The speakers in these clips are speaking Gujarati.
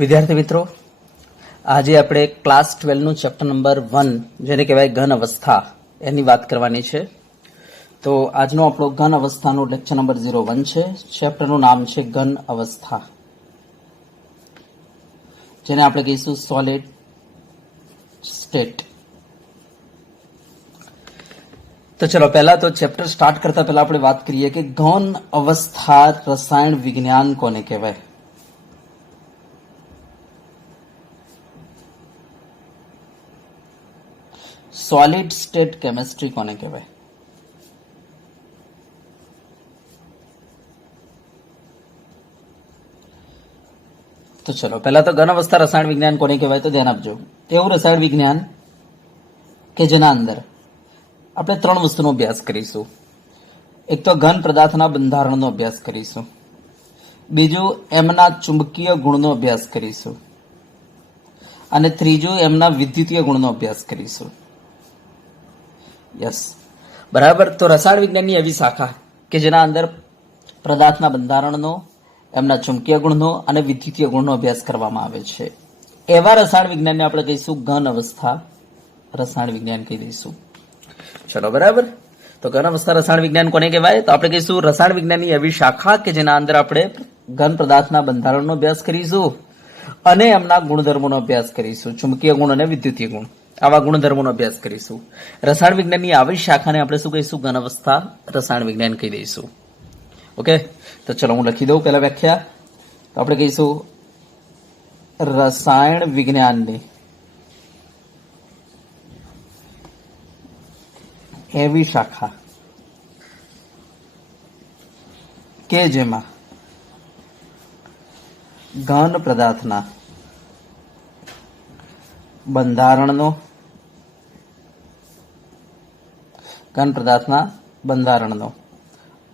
વિદ્યાર્થી મિત્રો, આજે આપણે ક્લાસ 12 નું ચેપ્ટર નંબર 1 જેને કહેવાય ઘન અવસ્થા એની વાત કરવાની છે. તો આજનો આપણો ઘન અવસ્થાનો લેક્ચર નંબર 01 છે. ચેપ્ટરનું નામ છે ઘન અવસ્થા, જેને આપણે કહીશું સોલિડ સ્ટેટ. તો ચલો પહેલા તો ચેપ્ટર સ્ટાર્ટ કરતા પહેલા આપણે વાત કરીએ કે ઘન અવસ્થા રસાયણ વિજ્ઞાન કોને કહેવાય. સોલિડ સ્ટેટ કેમિસ્ટ્રી કોને કહેવાય? તો ચલો પહેલા તો ઘન અવસ્થા રસાયણ વિજ્ઞાન કોને કહેવાય તો ધ્યાન આપજો. એવું રસાયણ વિજ્ઞાન કે જેના અંદર આપણે 3 વસ્તુનો અભ્યાસ કરીશું. એક તો ઘન પદાર્થના બંધારણનો અભ્યાસ કરીશું, બીજું એમના ચુંબકીય ગુણનો અભ્યાસ કરીશું, અને ત્રીજું એમના વિદ્યુતીય ગુણનો અભ્યાસ કરીશું. યસ, બરાબર. તો રસાયણ વિજ્ઞાનની એવી શાખા કે જેના અંદર પદાર્થના બંધારણનો, એમના ચુંબકીય ગુણનો અને વિદ્યુતીય ગુણનો અભ્યાસ કરવામાં આવે છે. એવા રસાયણ વિજ્ઞાનને આપણે કહીશું ઘન અવસ્થા રસાયણ વિજ્ઞાન કહી દઈશું. ચલો બરાબર. તો ઘન અવસ્થા રસાયણ વિજ્ઞાન કોને કહેવાય? તો આપણે કહીશું રસાયણ વિજ્ઞાનની એવી શાખા કે જેના અંદર આપણે ઘન પદાર્થના બંધારણનો અભ્યાસ કરીશું અને એમના ગુણધર્મોનો અભ્યાસ કરીશું, ચુંબકીય ગુણ અને વિદ્યુતીય ગુણ, આવા ગુણધર્મોનો અભ્યાસ કરીશું. રસાયણ વિજ્ઞાનની આવી શાખાને આપણે શું કહીશું? ઘન અવસ્થા રસાયણ વિજ્ઞાન કહી દઈશું. ઓકે, તો ચલો હું લખી દઉં પહેલા વ્યાખ્યા. તો આપણે કહીશું રસાયણ વિજ્ઞાનની એવી શાખા કે જેમાં ઘન પદાર્થના બંધારણનો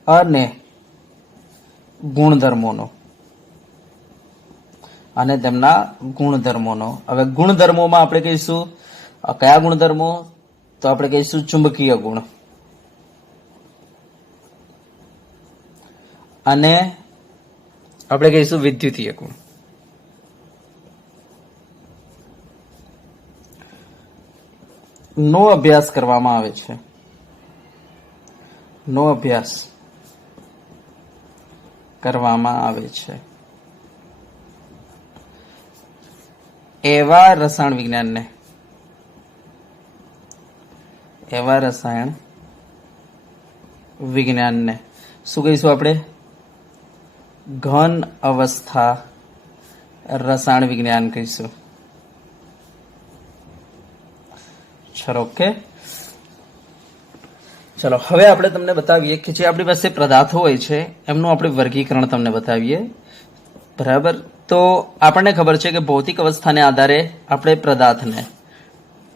અને ગુણધર્મોનો અને તેમના ગુણધર્મોનો. હવે ગુણધર્મોમાં આપણે કહીશું કયા ગુણધર્મો? તો આપણે કહીશું ચુંબકીય ગુણ અને આપણે કહીશું વિદ્યુતીય ગુણ. નો અભ્યાસ કરવામાં આવે છે. નો અભ્યાસ કરવામાં આવે છે એવા રસાયણ વિજ્ઞાનને શું કહીશું આપણે? ઘન અવસ્થા રસાયણ વિજ્ઞાન કહીશું. ચલો ઓકે. ચલો હવે આપણે તમને બતાવીએ કે જે આપણી પાસે પદાર્થો હોય છે એમનું આપણે વર્ગીકરણ તમને બતાવીએ. બરાબર. તો આપણને ખબર છે કે ભૌતિક અવસ્થાને આધારે આપણે પદાર્થને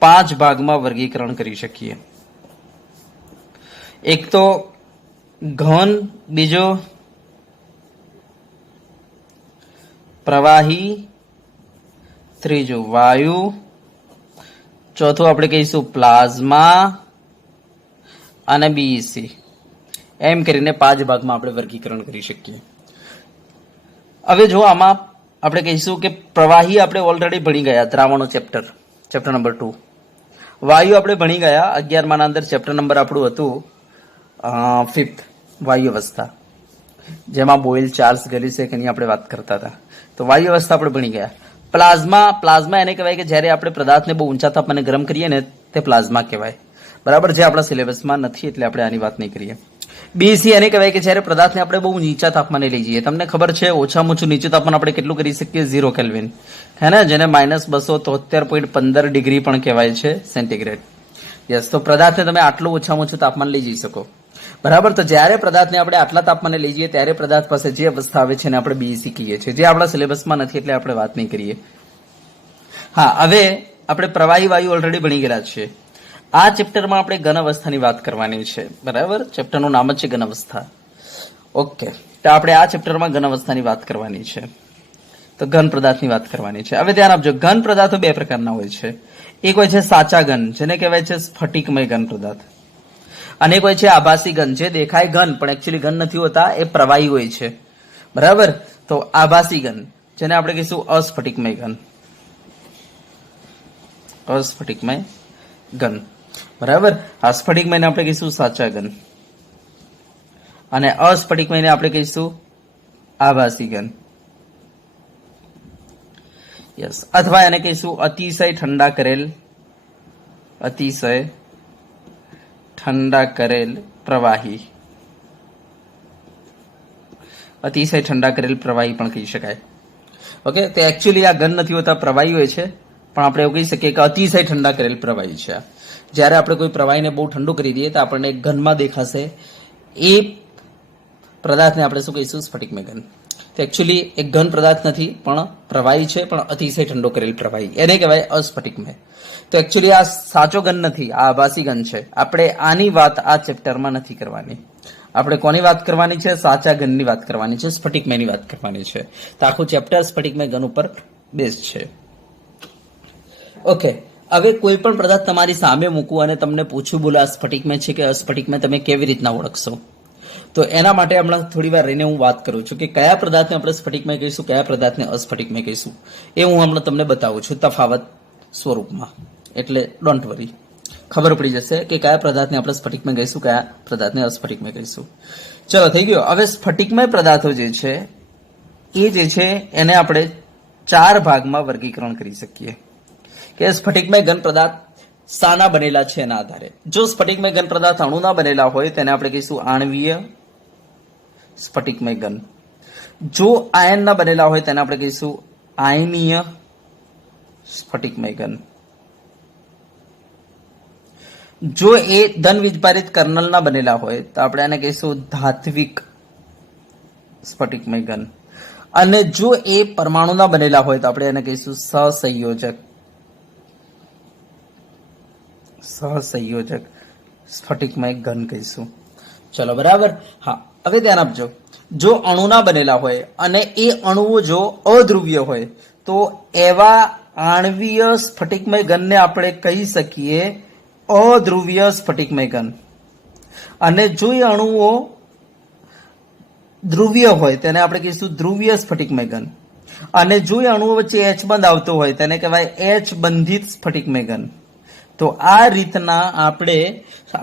5 ભાગમાં વર્ગીકરણ કરી શકીએ. એક તો ઘન, બીજો પ્રવાહી, ત્રીજું વાયુ, ચોથું આપણે કહીશું પ્લાઝમા અને બીઈસી. એમ કરીને 5 ભાગમાં આપણે વર્ગીકરણ કરી શકીએ. હવે જો આમાં આપણે કહીશું કે પ્રવાહી આપણે ઓલરેડી ભણી ગયા, દ્રાવણો ચેપ્ટર નંબર 2. વાયુ આપણે ભણી ગયા 11માં અંદર. ચેપ્ટર નંબર આપણું હતું 5th, વાયુ અવસ્થા, જેમાં બોઇલ, ચાર્લ્સ, ગેલિસેક એની આપણે વાત કરતા હતા. તો વાયુ અવસ્થા આપણે ભણી ગયા. પ્લાઝમા એને કહેવાય કે જ્યારે આપણે પદાર્થને બહુ ઊંચા તાપમાને ગરમ કરીએ ને તે પ્લાઝમા કહેવાય. બરાબર, જે આપણા સિલેબસમાં નથી એટલે આપણે આની વાત નહીં કરીએ. બીસી એને કહેવાય કે જ્યારે પદાર્થને આપણે બહુ નીચા તાપમાને લઈ જઈએ. તમને ખબર છે ઓછામાં ઓછું નીચું તાપમાન આપણે કેટલું કરી શકીએ? 0 કેલ્વિન, હે ને, જેને -273.15 ડિગ્રી પણ કહેવાય છે સેન્ટીગ્રેડ. યસ, તો પદાર્થને તમે આટલું ઓછામાં ઓછું તાપમાન લઈ જઈ શકો. બરાબર. તો જ્યારે પદાર્થને આપણે આટલા તાપમાને લઈ જઈએ ત્યારે પદાર્થ પાસે જે અવસ્થા આવે છે ને આપણે બીઈસી કહીએ છીએ, જે આપણા સિલેબસમાં નથી એટલે આપણે વાત નહીં કરીએ. હા, હવે આપણે પ્રવાહી વાયુ ઓલરેડી ભણી ગયેલા છીએ. આ ચેપ્ટરમાં આપણે ઘન અવસ્થાની વાત કરવાની છે. બરાબર, ચેપ્ટરનું નામ જ છે ઘન અવસ્થા. ઓકે, તો આપણે આ ચેપ્ટરમાં ઘન અવસ્થાની વાત કરવાની છે. તો ઘન પદાર્થની વાત કરવાની છે. હવે ધ્યાન આપજો, ઘન પદાર્થો 2 પ્રકારના હોય છે. એક હોય છે સાચા ઘન, જેને કહેવાય છે સ્ફટિકમય ઘન પદાર્થ, અને એક હોય છે આભાસી ઘન, જે દેખાય ઘન પણ એકચ્યુઅલી ઘન નથી હોતા, એ પ્રવાહી હોય છે. બરાબર. તો આભાસી ઘન જેને આપણે કહીશું અસ્ફટિકમય ઘન. અસ્ફટિકમય ઘન, બરાબર. આ સ્ફટિકમયને આપણે કહીશું સાચા ઘન અને અસ્ફટિકમયને આપણે કહીશું આભાસી ઘન. યસ, અથવા એને કહીશું અતિશય ઠંડા કરેલ, અતિશય ઠંડા કરેલ પ્રવાહી. અતિશય ઠંડા કરેલ પ્રવાહી પણ કહી શકાય. ઓકે, તો એકચ્યુઅલી આ ઘન નથી હોતા, પ્રવાહી હોય છે, પણ આપણે એવું કહી શકીએ કે અતિશય ઠંડા કરેલ પ્રવાહી છે. જ્યારે આપણે કોઈ પ્રવાહીને બહુ ઠંડુ કરી દઈએ તો આપણને ઘનમાં દેખાશે. એ પદાર્થને આપણે શું કહીશું? સ્ફટિકમય ઘન. તો એકચ્યુઅલી એક ઘન પદાર્થ નથી, પણ પ્રવાહી છે, પણ અતિશય ઠંડો કરેલ પ્રવાહી, એને કહેવાય અસ્ફટિકમય. તો એકચ્યુઅલી આ સાચો ઘન નથી, આ આભાસી ઘન છે. આપણે આની વાત આ ચેપ્ટરમાં નથી કરવાની. આપણે કોની વાત કરવાની છે? સાચા ઘનની વાત કરવાની છે, સ્ફટિકમયની વાત કરવાની છે. તો આખું ચેપ્ટર સ્ફટિકમય ઘન ઉપર બેઝ છે. ઓકે, હવે કોઈ પણ પદાર્થ તમારી સામે મૂકવું અને તમને પૂછવું, બોલો આ સ્ફટિકમય છે કે અસ્ફટિકમય, તમે કેવી રીતના ઓળખશો? તો એના માટે હમણાં થોડી વાર રહીને હું વાત કરું છું કે કયા પદાર્થને આપણે સ્ફટિકમય કહીશું, કયા પદાર્થને અસ્ફટિકમય કહીશું. એ હું હમણાં તમને બતાવું છું તફાવત સ્વરૂપમાં. એટલે ડોન્ટ વરી, ખબર પડી જશે કે કયા પદાર્થને આપણે સ્ફટિકમય કહીશું, કયા પદાર્થને અસ્ફટિકમય કહીશું. ચલો, થઈ ગયો. હવે સ્ફટિકમય પદાર્થો જે છે એ જે છે એને આપણે 4 ભાગમાં વર્ગીકરણ કરી શકીએ કે સ્ફટિકમય ઘન પદાર્થ શાના બનેલા છે એના આધારે. જો સ્ફટિકમય ઘન પદાર્થ અણુના બનેલા હોય તેને આપણે કહીશું આણવીય સ્ફટિકમય ઘન. જો આયનના બનેલા હોય તેને આપણે કહીશું આયનીય સ્ફટિકમય ઘન. જો એ ધન વિજભારિત કર્નલના બનેલા હોય તો આપણે એને કહીશું ધાત્વિક સ્ફટિકમય ઘન. અને જો એ પરમાણુના બનેલા હોય તો આપણે એને કહીશું સહસંયોજક સ્ફટિકમય ઘન કહીશું. ચલો, બરાબર. હા, હવે ધ્યાન આપજો. જો અણુના બનેલા હોય અને એ અણુઓ જો અધ્રુવીય હોય તો એવા આણવીય સ્ફટિકમય ઘનને આપણે કહી શકીએ અધ્રુવીય સ્ફટિકમય ઘન. અને જો એ અણુઓ ધ્રુવીય હોય તેને આપણે કહીશું ધ્રુવીય સ્ફટિકમય ઘન. અને જો એ અણુઓ વચ્ચે એચ બંધ આવતો હોય તેને કહેવાય એચ બંધિત સ્ફટિકમય ઘન. તો આ રીતના આપણે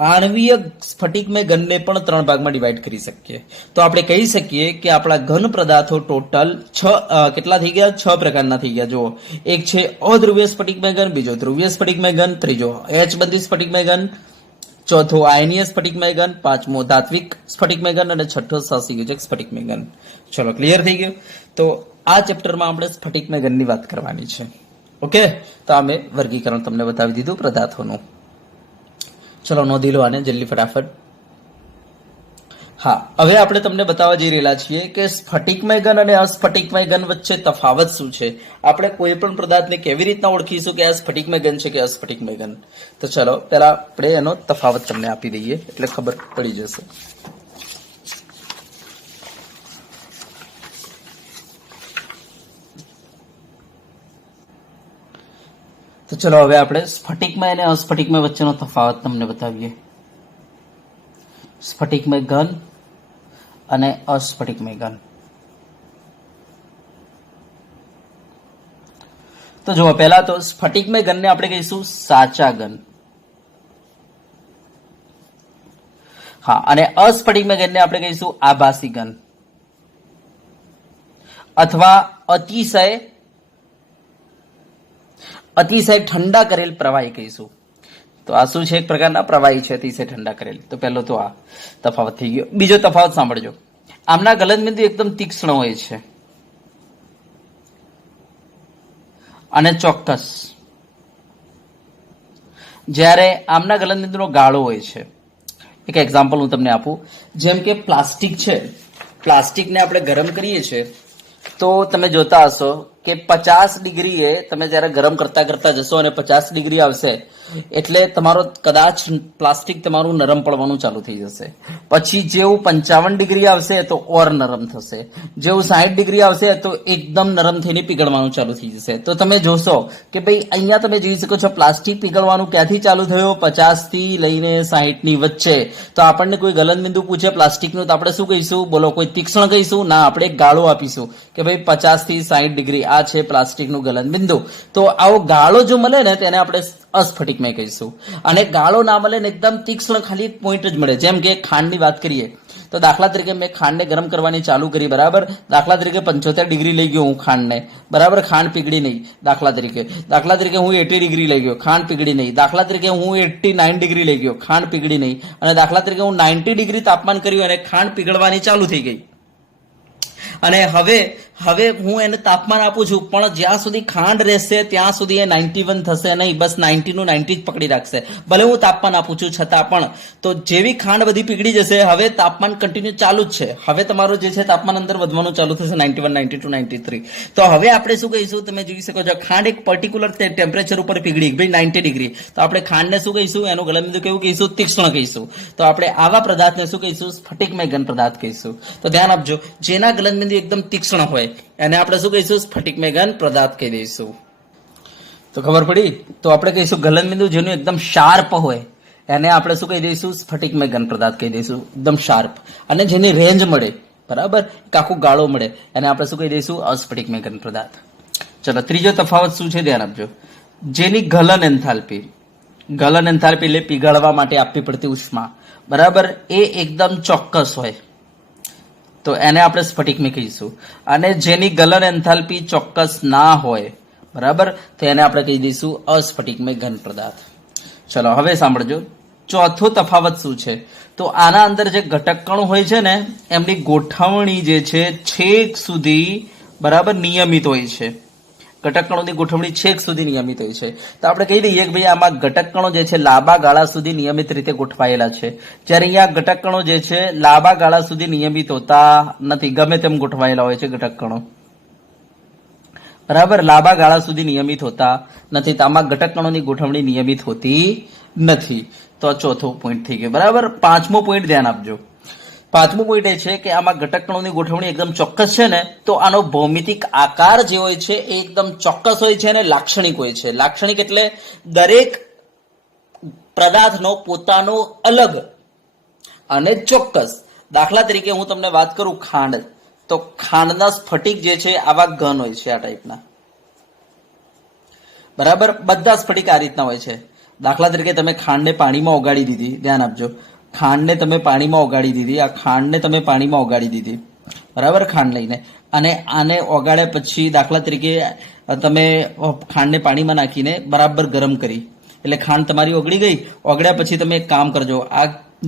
આણવીય સ્ફટિકમય ઘનને પણ 3 ભાગમાં ડિવાઈડ કરી શકીએ. તો આપણે કહી શકીએ કે આપણા ઘન પદાર્થો ટોટલ 6 કેટલા થઈ ગયા? 6 પ્રકારના થઈ ગયા. જુઓ, એક છે અધ્રુવીય સ્ફટિકમય ઘન, બીજો ધ્રુવીય સ્ફટિકમય ઘન, ત્રીજો એચ બંધિત સ્ફટિકમય ઘન, ચોથો આયનીય સ્ફટિકમય ઘન, પાંચમો ધાત્વિક સ્ફટિકમય ઘન અને છઠ્ઠો સહસંયોજક સ્ફટિકમય ઘન. ચલો, ક્લિયર થઈ ગયું. તો આ ચેપ્ટરમાં આપણે સ્ફટિકમય ઘનની વાત કરવાની છે. ઓકે, તો અમે વર્ગીકરણ તમને બતાવી દીધું પદાર્થોનું. ચલો, નોંધી લો આને જલ્દી ફટાફટ. હા, હવે આપણે તમને બતાવવા જઈ રહેલા છીએ કે સ્ફટિકમય ઘન અને અસ્ફટિકમય ઘન વચ્ચે તફાવત શું છે. આપણે કોઈ પણ પદાર્થને કેવી રીતના ઓળખીશું કે આ સ્ફટિકમય ઘન છે કે અસ્ફટિકમય ઘન. તો ચલો, પહેલા આપણે એનો તફાવત તમને આપી દઈએ એટલે ખબર પડી જશે. તો ચલો, હવે આપણે સ્ફટિકમય અને અસ્ફટિકમય વચ્ચેનો તફાવત તમને બતાવીએ. સ્ફટિકમય ઘન અને અસ્ફટિકમય ઘન. તો જુઓ, પહેલા તો સ્ફટિકમય ઘનને આપણે કહીશું સાચા ઘન. હા, અને અસ્ફટિકમય ઘનને આપણે કહીશું આભાસી ઘન અથવા અતિશય ઠંડા કરેલ પ્રવાહી કહીશું. તો આ શું છે? એક પ્રકારના પ્રવાહી છે, અતિશય ઠંડા કરેલ. તો પહેલો તો આ તફાવત થઈ ગયો. બીજો તફાવત સાંભળજો. આમના ગલનબિંદુ એકદમ તીક્ષ્ણ હોય છે અને ચોક્કસ, જ્યારે આમના ગલનબિંદુનો ગાળો હોય છે. એક એક્ઝામ્પલ હું તમને આપું. જેમ કે પ્લાસ્ટિક છે, પ્લાસ્ટિકને આપણે ગરમ કરીએ છીએ તો તમે જોતા હશો કે 50 ડિગ્રીએ તમે જ્યારે ગરમ કરતા કરતા જશો અને 50 ડિગ્રી આવશે એટલે તમારો કદાચ પ્લાસ્ટિક તમારું નરમ પડવાનું ચાલુ થઈ જશે. પછી જેવું 55 ડિગ્રી આવશે તો ઓર નરમ થશે, જેવું 60 ડિગ્રી આવશે તો એકદમ નરમ થઈને પીગળવાનું ચાલુ થઈ જશે. તો તમે જોશો કે ભાઈ અહીંયા તમે જોઈ શકો છો પ્લાસ્ટિક પીગળવાનું ક્યાંથી ચાલુ થયું, 50 થી લઈને 60 ની વચ્ચે. તો આપણને કોઈ ગલનબિંદુ પૂછે પ્લાસ્ટિકનું તો આપણે શું કહીશું? બોલો, કોઈ તીક્ષ્ણ કહીશું? ના, આપણે એક ગાળો આપીશું કે ભાઈ 50 થી 60 ડિગ્રી આ છે પ્લાસ્ટિકનું ગલનબિંદુ. તો આવો ગાળો જો મળે ને તેને આપણે અસ્ફટિકમય કહીશું. અને ગાળો ના મળે ને એકદમ તીક્ષ્ણ ખાલી એક પોઈન્ટ જ મળે, જેમ કે ખાંડની વાત કરીએ તો દાખલા તરીકે મેં ખાંડને ગરમ કરવાની ચાલુ કરી, બરાબર. દાખલા તરીકે 75 ડિગ્રી લઈ ગયો હું ખાંડને, બરાબર. ખાંડ પીગળી નહીં. દાખલા તરીકે હું 80 ડિગ્રી લઈ ગયો, ખાંડ પીગળી નહીં. દાખલા તરીકે હું 89 ડિગ્રી લઈ ગયો, ખાંડ પીગળી નહીં. અને દાખલા તરીકે હું 90 ડિગ્રી તાપમાન કર્યું અને ખાંડ પીગળવાની ચાલુ થઈ ગઈ. અને હવે હું એને તાપમાન આપું છું, પણ જ્યાં સુધી ખાંડ રહેશે ત્યાં સુધી એ 91 થશે નહીં, બસ 90 નું 90 જ પકડી રાખશે. ભલે હું તાપમાન આપું છું છતાં પણ. તો જેવી ખાંડ બધી પીગળી જશે, હવે તાપમાન કન્ટિન્યુ ચાલુ જ છે. હવે તમારું જે છે તાપમાન અંદર વધવાનું ચાલુ થશે, 91, 92, 93. તો હવે આપણે શું કહીશું? તમે જોઈ શકો છો ખાંડ એક પર્ટિક્યુલર ટેમ્પરેચર ઉપર પીગળી, ભાઈ 90 ડિગ્રી. તો આપણે ખાંડને શું કહીશું? એનું ગલનબિંદુ કેવું કહીશું? તીક્ષ્ણ કહીશું. તો આપણે આવા પદાર્થને શું કહીશું? સ્ફટિકમય ઘન પદાર્થ કહીશું. તો ધ્યાન આપજો, જેના ગલનબિંદુ એકદમ તીક્ષ્ણ હોય એને આપણે શું કહીશું? સ્ફટિકમય ઘન પદાર્થ કહી દઈશું. તો ખબર પડી? તો આપણે કહીશું ગલનબિંદુ જેનું એકદમ શાર્પ હોય એને આપણે શું કહી દઈશું? સ્ફટિકમય ઘન પદાર્થ કહી દઈશું, એકદમ શાર્પ. અને જેની રેન્જ મળે, બરાબર, આખો ગાળો મળે એને આપણે શું કહી દઈશું? અસ્ફટિકમય ઘન પદાર્થ. ચલો, ત્રીજો તફાવત શું છે ધ્યાન આપજો. જેની ગલન એન્થાલ્પી એટલે પીગળવા માટે આપવી પડતી ઉષ્મા, બરાબર, એ એકદમ ચોક્કસ હોય તો એને આપણે સ્ફટિકમય કહીશું. અને જેની ગલન એન્થાલ્પી ચોક્કસ ના હોય, બરાબર, તો એને આપણે કહી દઈશું અસ્ફટિકમય ઘન પદાર્થ. ચલો હવે સાંભળજો, ચોથો તફાવત શું છે? તો આના અંદર જે ઘટક કણો હોય છે ને એમની ગોઠવણી જે છે છેક સુધી, બરાબર, નિયમિત હોય છે. ઘટક કણોની ગોઠવણી છેક સુધી નિયમિત હોય છે. તો આપણે કહી દઈએ કે ભાઈ આમાં ઘટક કણો જે છે લાંબા ગાળા સુધી નિયમિત રીતે ગોઠવાયેલા છે, જ્યારે અહીંયા ઘટક કણો જે છે લાંબા ગાળા સુધી નિયમિત હોતા નથી, ગમે તેમ ગોઠવાયેલા હોય છે ઘટક કણો, બરાબર, લાંબા ગાળા સુધી નિયમિત હોતા નથી. તો આમાં ઘટક કણોની ગોઠવણી નિયમિત હોતી નથી. તો આ ચોથો પોઈન્ટ થઈ ગયો, બરાબર. પાંચમો પોઈન્ટ ધ્યાન આપજો. પાંચમો પોઈન્ટ એ છે કે આમાં ઘટક કણોની ગોઠવણી એકદમ ચોક્કસ છે ને, તો આનો ભૌમિતિક આકાર જે હોય છે એ એકદમ ચોક્કસ હોય છે અને લાક્ષણિક હોય છે. લાક્ષણિક એટલે દરેક પદાર્થનો પોતાનો અલગ અને ચોક્કસ. દાખલા તરીકે હું તમને વાત કરું ખાંડ, તો ખાંડના સ્ફટિક જે છે આવા ઘન હોય છે, આ ટાઈપના, બરાબર. બધા સ્ફટિક આ રીતના હોય છે. દાખલા તરીકે તમે ખાંડને પાણીમાં ઓગાળી દીધી, ધ્યાન આપજો, ખાંડને તમે પાણીમાં ઓગાળી દીધી, આ ખાંડને તમે પાણીમાં ઓગાળી દીધી, બરાબર, ખાંડ લઈને. અને આને ઓગાળ્યા પછી દાખલા તરીકે તમે ખાંડને પાણીમાં નાખીને બરાબર ગરમ કરી, એટલે ખાંડ તમારી ઓગળી ગઈ. ઓગળ્યા પછી તમે એક કામ કરજો, આ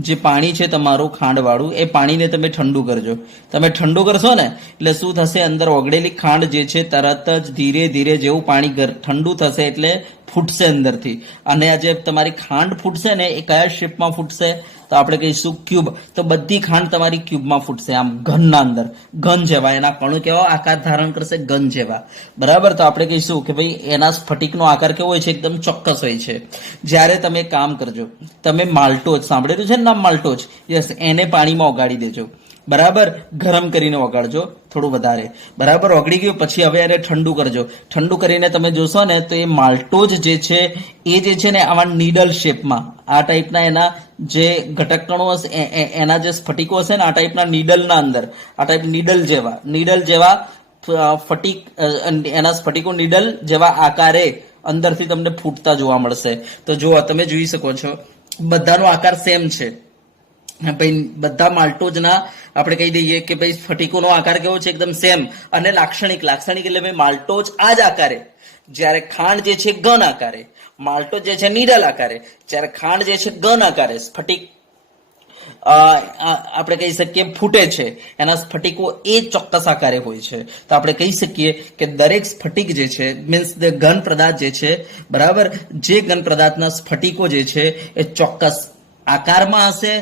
જે પાણી છે તમારું ખાંડ વાળું, એ પાણીને તમે ઠંડુ કરજો. તમે ઠંડુ કરશો ને એટલે શું થશે? અંદર ઓગળેલી ખાંડ જે છે તરત જ ધીરે ધીરે જેવું પાણી ઠંડુ થશે એટલે ફૂટશે અંદરથી. અને આ જે તમારી ખાંડ ફૂટશે ને એ કયા શેપમાં ફૂટશે? તો આપણે કહીશું ક્યુબ. તો બધી ખાંડ તમારી ક્યુબમાં ફૂટશે, આમ ઘનના અંદર, ઘન જેવા. એના કણો કેવા આકાર ધારણ કરશે? ઘન જેવા, બરાબર. તો આપણે કહીશું કે ભાઈ એના સ્ફટિકનો આકાર કેવો હોય છે? એકદમ ચોક્કસ હોય છે. જ્યારે તમે કામ કરજો, તમે માલ્ટોજ સાંભળેલું છે ને નામ, માલ્ટોજ, યસ, એને પાણીમાં ઓગાળી દેજો, બરાબર, ગરમ કરીને ઓગાળજો થોડું વધારે, બરાબર. ઓગળી ગયું પછી હવે એને ઠંડુ કરજો. ઠંડુ કરીને તમે જોશો ને તો એ માલ્ટોજ જે છે એ જે છે ને આવા નીડલ શેપમાં, આ ટાઈપના એના જે ઘટક કણો હશે, એના જે સ્ફટિકો હશે ને આ ટાઈપના નીડલના અંદર, આ ટાઈપ નીડલ જેવા ફટિક, એના સ્ફટિકો નીડલ જેવા આકારે અંદરથી તમને ફૂટતા જોવા મળશે. તો જો તમે જોઈ શકો છો બધાનો આકાર સેમ છે. ભાઈ બધા માલ્ટોજના આપણે કહી દઈએ કે ભાઈ સ્ફટિકોનો આકાર કેવો છે? એકદમ સેમ. અને લાક્ષણિક એટલે ભાઈ માલ્ટોજ આ જ આકારે, જ્યારે ખાંડ જે છે ઘન આકારે, માલ્ટોજ જે છે નીડલ આકારે, જ્યારે ખાંડ જે છે ઘન આકારે, સ્ફટિક આપણે કહી શકીએ ફૂટે છે, એના સ્ફટિકો એ ચોક્કસ આકારે હોય છે. તો આપણે કહી શકીએ કે દરેક સ્ફટિક જે છે મીન્સ ઘન પદાર્થ જે છે, બરાબર, જે ઘન પદાર્થના સ્ફટિકો જે છે એ ચોક્કસ આકારમાં હશે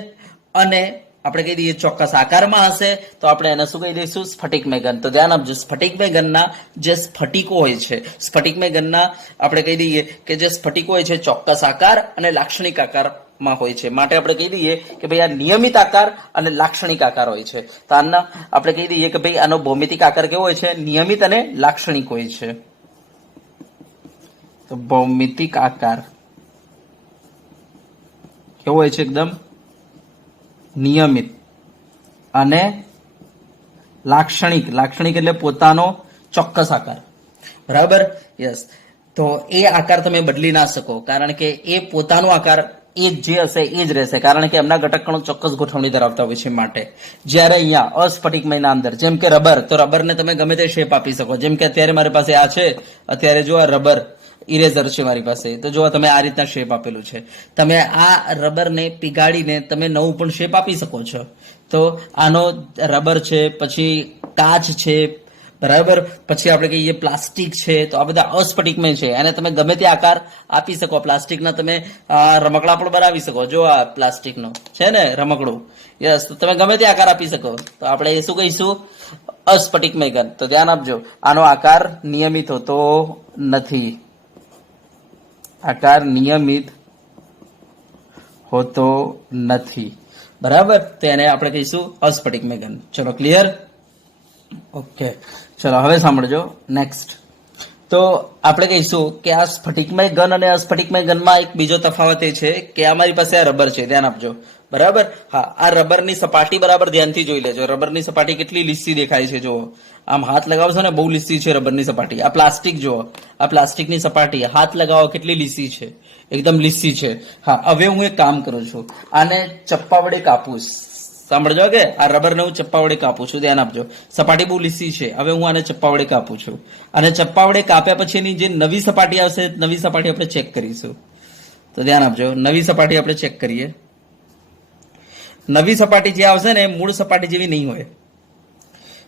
અને આપણે કહી દઈએ ચોક્કસ આકારમાં હશે તો આપણે એને શું કહી દઈશું? સ્ફટિકમય ઘન. તો ધ્યાન આપજો, સ્ફટિકમય ઘનના જે સ્ફટિકો હોય છે, સ્ફટિકમય ઘનના આપણે કહી દઈએ કે જે સ્ફટિકો હોય છે ચોક્કસ આકાર અને લાક્ષણિક આકારમાં હોય છે. માટે આપણે કહી દઈએ કે ભાઈ આ નિયમિત આકાર અને લાક્ષણિક આકાર હોય છે. તો આના આપણે કહી દઈએ કે ભાઈ આનો ભૌમિતિક આકાર કેવો હોય છે? નિયમિત અને લાક્ષણિક હોય છે. તો ભૌમિતિક આકાર કેવો હોય છે? એકદમ નિયમિત અને લાક્ષણિક. લાક્ષણિક એટલે પોતાનો ચોક્કસ આકાર. બરાબર? યસ. તો એ આકાર તમે બદલી ના શકો, કારણ કે એ પોતાનો આકાર એ જે હશે એ જ રહેશે, કારણ કે એમના ઘટક કણો ચોક્કસ ગોઠવણી ધરાવતા હોય છે. માટે જ્યારે અહીંયા અસ્ફટિકમયના અંદર જેમ કે રબર, તો રબરને તમે ગમે તે શેપ આપી શકો. જેમ કે અત્યારે મારી પાસે આ છે, અત્યારે જો આ રબર ઇરેઝર છે મારી પાસે, તો જો તમે આ રીતના શેપ આપેલું છે. તમે આ રબરને પીગાડીને તમે નવું પણ શેપ આપી શકો છો. તો આનો રબર છે, પછી કાચ છે, બરાબર, પછી આપણે કહીએ પ્લાસ્ટિક છે. તો આ બધા અસ્ફટિકમય છે, એને તમે ગમે તે આકાર આપી શકો. પ્લાસ્ટિકના તમે રમકડા પણ બનાવી શકો. જો આ પ્લાસ્ટિકનો છે ને રમકડું, યસ, તો તમે ગમે તે આકાર આપી શકો. તો આપણે એ શું કહીશું? અસ્ફટિકમય ઘન. તો ધ્યાન આપજો, આનો આકાર નિયમિત હોતો નથી. આકાર નિયમિત હોતો નથી. બરાબર? તો એને આપણે કહીશું અસ્ફટિકમય ઘન. ચલો, ક્લિયર? ઓકે, ચલો હવે સાંભળજો નેક્સ્ટ. તો આપણે કહીશું કે આ સ્ફટિકમય ઘન અને અસ્ફટિકમય ઘનમાં એક બીજો તફાવત એ છે કે અમારી પાસે આ રબર છે, ધ્યાન આપજો. બરાબર? હા, આ રબરની સપાટી બરાબર ધ્યાનથી જોઈ લેજો. રબરની સપાટી કેટલી લીસી દેખાય છે, જુઓ. આમ હાથ લગાવશો ને, બહુ લીસી છે રબરની સપાટી. આ પ્લાસ્ટિક જુઓ, આ પ્લાસ્ટિકની સપાટી હાથ લગાવો કેટલી લીસી છે, એકદમ લીસી છે. હા, હવે હું એક કામ કરું છું, આને ચપ્પા વડે કાપું. સાંભળજો કે આ રબરને હું ચપ્પા વડે કાપું છું. ધ્યાન આપજો, સપાટી બહુ લીસી છે. હવે હું આને ચપ્પા વડે કાપું છું, અને ચપ્પા વડે કાપ્યા પછીની જે નવી સપાટી આવશે, નવી સપાટી આપણે ચેક કરીશું. તો ધ્યાન આપજો, નવી સપાટી આપણે ચેક કરીએ. નવી સપાટી જે આવશે ને, મૂળ સપાટી જેવી નહીં હોય.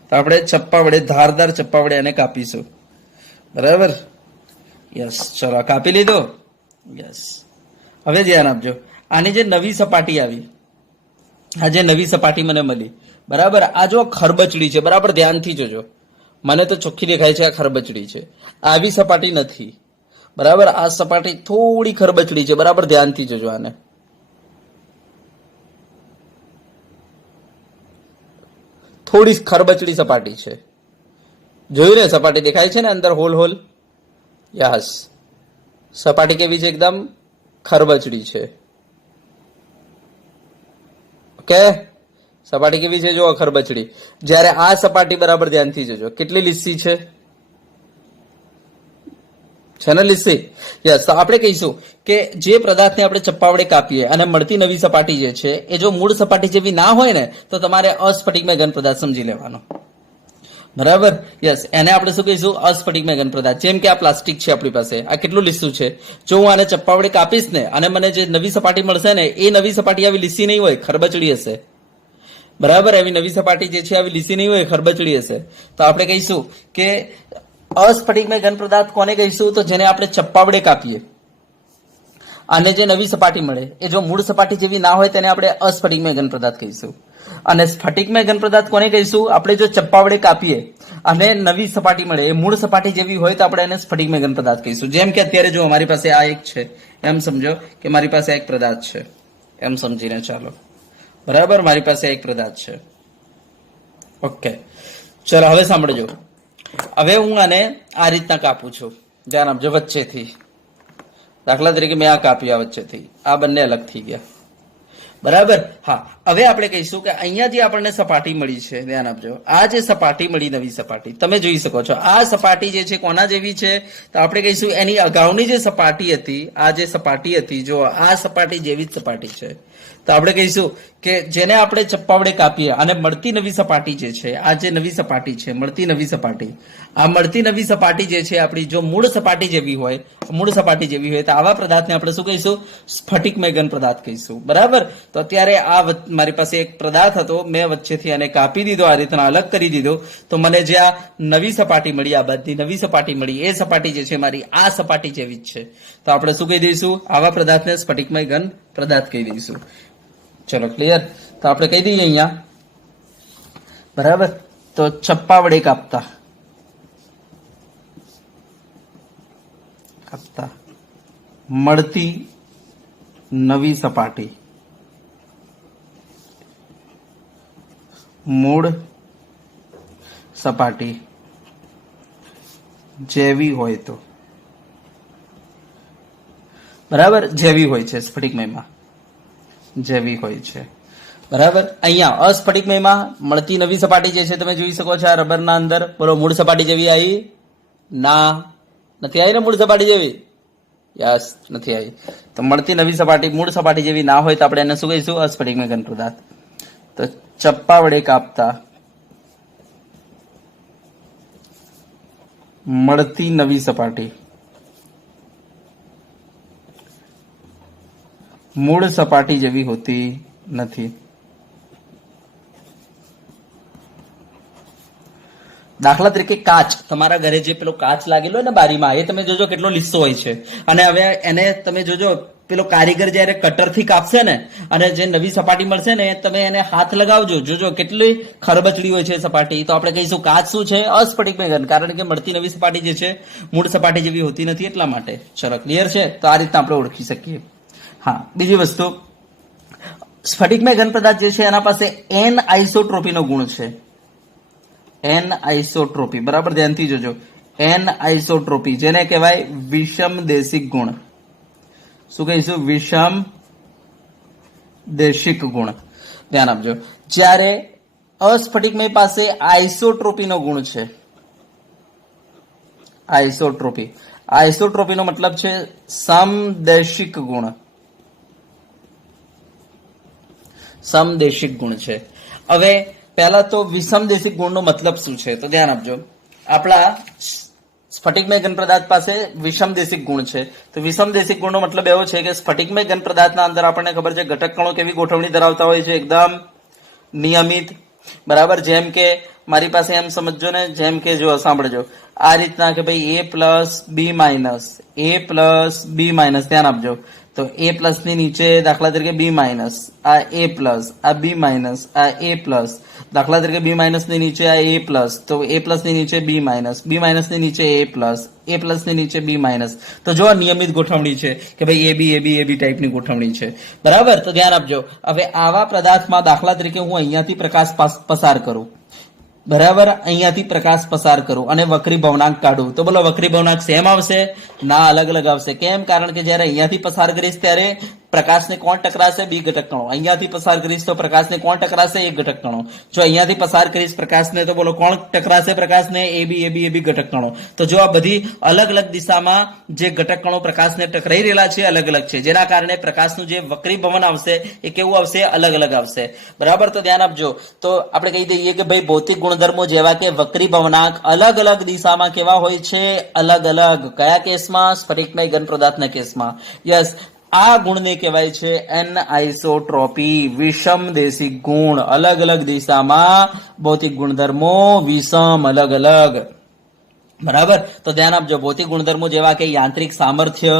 તો આપણે ચપ્પા વડે, ધારદાર ચપ્પા વડે એને કાપીશું. બરાબર? યસ, ચલો કાપી લીધો. યસ, હવે ધ્યાન આપજો, આની જે નવી સપાટી આવી, આ જે નવી સપાટી મને મળી, બરાબર, આ જો ખરબચડી છે. બરાબર? ધ્યાનથી જોજો, મને તો ચોખ્ખી દેખાય છે આ ખરબચડી છે. આવી સપાટી નથી. બરાબર? આ સપાટી થોડી ખરબચડી છે. બરાબર? ધ્યાનથી જોજો આને. થોડી ખરબચડી સપાટી છે. જોયું ને? સપાટી દેખાય છે ને, અંદર હોલ હોલ. યસ, સપાટી કેવી છે? એકદમ ખરબચડી છે. ઓકે, સપાટી કેવી છે? જો ખરબચડી. જ્યારે આ સપાટી, બરાબર ધ્યાનથી જોજો, કેટલી લીસી છે ને? લીસી. યસ. તો આપણે કહીશું કે જે પદાર્થને આપણે ચપ્પા વડે કાપીએ અને મળતી નવી સપાટી જે છે એ જો મૂળ સપાટી જેવી ના હોય ને, તો તમારે અસ્ફટિકમય ઘન પદાર્થ સમજી લેવાનો. બરાબર? યસ, એને આપણે શું કહીશું? અસ્ફટિકમય ઘન પદાર્થ. જેમ કે આ પ્લાસ્ટિક છે આપણી પાસે, આ કેટલું લીસું છે. જો હું આને ચપ્પા વડે કાપીશ ને, અને મને જે નવી સપાટી મળશે ને, એ નવી સપાટી આવી લીસી નહીં હોય, ખરબચડી હશે. બરાબર? એવી નવી સપાટી જે છે આવી લીસી નહીં હોય, ખરબચડી હશે. તો આપણે કહીશું કે અસ્ફટિકમય ઘન પદાર્થ કોને કહીશું? તો જેને આપણે ચપ્પા વડે કાપીએ અને જે નવી સપાટી મળે, એ જો મૂળ સપાટી જેવી ના હોય, તેને આપણે અસ્ફટિકમય ઘન પદાર્થ કહીશું. અને સ્ફટિકમય ઘન પદાર્થ કોને કહીશું? આપણે જો ચપ્પા વડે કાપીએ અને નવી સપાટી મળે, એ મૂળ સપાટી જેવી હોય, તો આપણે એને સ્ફટિકમય ઘન પદાર્થ કહીશું. જેમ કે અત્યારે જો અમારી પાસે આ એક છે, એમ સમજો કે મારી પાસે એક પદાર્થ છે, એમ સમજીને ચાલો. બરાબર? મારી પાસે એક પદાર્થ છે. ઓકે, ચલો હવે સાંભળજો. હવે હું આને આ રીતના કાપું છું. ધ્યાન આપજો, વચ્ચેથી. દાખલા તરીકે મેં આ કાપ્યા વચ્ચેથી, આ બંને અલગ થઈ ગયા. બરાબર? હા, હવે આપણે કહીશું કે અહીંયા જે આપણને સપાટી મળી છે, ધ્યાન આપજો, આ જે સપાટી મળી, નવી સપાટી, તમે જોઈ શકો છો, આ સપાટી જે છે કોના જેવી છે? તો આપણે કહીશું એની અગાઉની જે સપાટી હતી, આ જે સપાટી હતી, જો આ સપાટી જેવી જ સપાટી છે. તો આપણે કહીશું કે જેને આપણે ચપ્પા વડે કાપીએ અને મળતી નવી સપાટી જે છે, આ જે નવી સપાટી છે, મળતી નવી સપાટી, આ મળતી નવી સપાટી જે છે આપણી, જો મૂળ સપાટી જેવી હોય, મૂળ સપાટી જેવી હોય, તો આવા પદાર્થને આપણે શું કહીશું? સ્ફટિકમય ઘન પદાર્થ કહીશું. બરાબર? તો અત્યારે આ મારી પાસે એક પદાર્થ હતો, મેં વચ્ચેથી આને કાપી દીધો, આ રીતના અલગ કરી દીધો, તો મને જે આ નવી સપાટી મળી, આ બધી નવી સપાટી મળી, એ સપાટી જે છે મારી આ સપાટી જેવી જ છે. તો આપણે શું કહી દઈશું? આવા પદાર્થને સ્ફટિકમય ઘન પદાર્થ કહી દઈશું. ચલો ક્લિયર. તો આપણે કહી દઈએ અહીંયા, બરાબર. તો ચપ્પા વડે કાપતા મળતી નવી સપાટી મૂળ સપાટી જેવી હોય તો, બરાબર. જેવી હોય છે સ્ફટિકમયમાં, જેવી હોય છે, બરાબર. અહીંયા અસ્ફટિકમયમાં મળતી નવી સપાટી જે છે તમે જોઈ શકો છો આ રબરના અંદર. બોલો, મૂળ સપાટી જેવી આવી? ના, નથી આવી ને મૂળ સપાટી જેવી? યસ, નથી આવી. તો મળતી નવી સપાટી મૂળ સપાટી જેવી ના હોય તો આપણે એને શું કહીશું? અસ્ફટિકમય ઘન પદાર્થ. તો ચપ્પા વડે કાપતા મળતી નવી સપાટી મૂળ સપાટી જેવી હોતી નથી. દાખલા તરીકે કાચ, તમારા ઘરે જે પેલો કાચ લાગેલો હોય ને બારીમાં, એ તમે જોજો કેટલો લીસો હોય છે. અને હવે એને તમે જોજો, પેલો કારીગર જયારે કટરથી કાપશે ને અને જે નવી સપાટી મળશે ને તમે એને હાથ લગાવજો, જોજો કેટલી ખરબચડી હોય છે સપાટી. તો આપણે કહીશું કાચ શું છે? અસ્ફટિકમય ઘન, કારણ કે મળતી નવી સપાટી જે છે મૂળ સપાટી જેવી હોતી નથી એટલા માટે. ચલો ક્લિયર છે. તો આ રીતના આપણે ઓળખી શકીએ. હા, બીજી વસ્તુ, સ્ફટિકમય ઘન પદાર્થ જે છે એના પાસે એન આઇસોટ્રોપીનો ગુણ છે. એન આઇસોટ્રોપી, બરાબર, ધ્યાનથી જોજો. એન આઇસોટ્રોપી જેને કહેવાય વિષમ દેશિક ગુણ. શું કહીશું? વિષમ દેશિક ગુણ. ધ્યાન આપજો. જ્યારે અસ્ફટિકમય પાસે આઇસોટ્રોપીનો ગુણ છે, આઇસોટ્રોપી, આઇસોટ્રોપીનો મતલબ છે સમદેશિક ગુણ. સમદેશિક ગુણ છે. હવે પહેલા તો વિષમદેશિક ગુણનો મતલબ શું છે તો ધ્યાન આપજો. આપણા સ્ફટિકમય ઘન પદાર્થ પાસે વિષમદેશિક ગુણ છે. તો વિષમદેશિક ગુણનો મતલબ એવો છે કે સ્ફટિકમય ઘન પદાર્થના અંદર આપણને ખબર છે ઘટક કણો કેવી ગોઠવણી ધરાવતા હોય છે? એકદમ નિયમિત, બરાબર. જેમ કે મારી પાસે એમ સમજજો ને, જેમ કે જો સાંભળજો, આ રીતના કે ભાઈ a plus B minus, a plus B minus. ધ્યાન આપજો. તો a પ્લસ ની નીચે દાખલા તરીકે બી માઇનસ, આ a પ્લસ, આ બી માઇનસ, આ a પ્લસ. દાખલા તરીકે બી માઇનસ ની નીચે આ a પ્લસ, તો a પ્લસ ની નીચે બી માઇનસ, બી માઇનસ ની નીચે a પ્લસ ની નીચે બી માઇનસ. તો જો આ નિયમિત ગોઠવણી છે કે ભાઈ એ બી ટાઈપની ગોઠવણી છે, બરાબર. તો ધ્યાન આપજો. હવે આવા પદાર્થમાં દાખલા તરીકે હું અહીંયાથી પ્રકાશ પસાર કરું, બરાબર, અહીંયાથી પ્રકાશ પસાર કરું અને વક્રી ભવનાંક કાઢું, તો બોલો વક્રી ભવનાંક સેમ આવશે? ના, અલગ અલગ આવશે. કેમ? કારણ કે જયારે અહીંયાથી પસાર કરીશ ત્યારે પ્રકાશને કોણ ટકરાશે? બી ઘટક કણો. અહીંયાથી પસાર કરીશ તો પ્રકાશને કોણ ટકરાશે? એ ઘટક કણો. જો અહીંયાથી પસાર કરીશ પ્રકાશને તો બોલો કોણ ટકરાશે પ્રકાશને? એ બી ઘટક કણો. તો જો આ બધી અલગ અલગ દિશામાં જે ઘટક કણો પ્રકાશને ટકરાઈ રહેલા છે અલગ અલગ છે, જેના કારણે પ્રકાશનું જે વક્રીભવન આવશે એ કેવું આવશે? અલગ અલગ આવશે, બરાબર. તો ધ્યાન આપજો. તો આપણે કહી દઈએ કે ભાઈ ભૌતિક ગુણધર્મો જેવા કે વક્રીભવનાંક અલગ અલગ દિશામાં કેવા હોય છે? અલગ અલગ. કયા કેસમાં? સ્ફટિકમય ઘન પદાર્થના કેસમાં. યસ, આ ગુણને કહેવાય છે એન આઇસોટ્રોપી, વિષમ દેશિક ગુણ. અલગ અલગ દિશામાં ભૌતિક ગુણધર્મો વિષમ, અલગ અલગ, બરાબર. તો ધ્યાન આપજો. ભૌતિક ગુણધર્મો જેવા કે યાંત્રિક સામર્થ્ય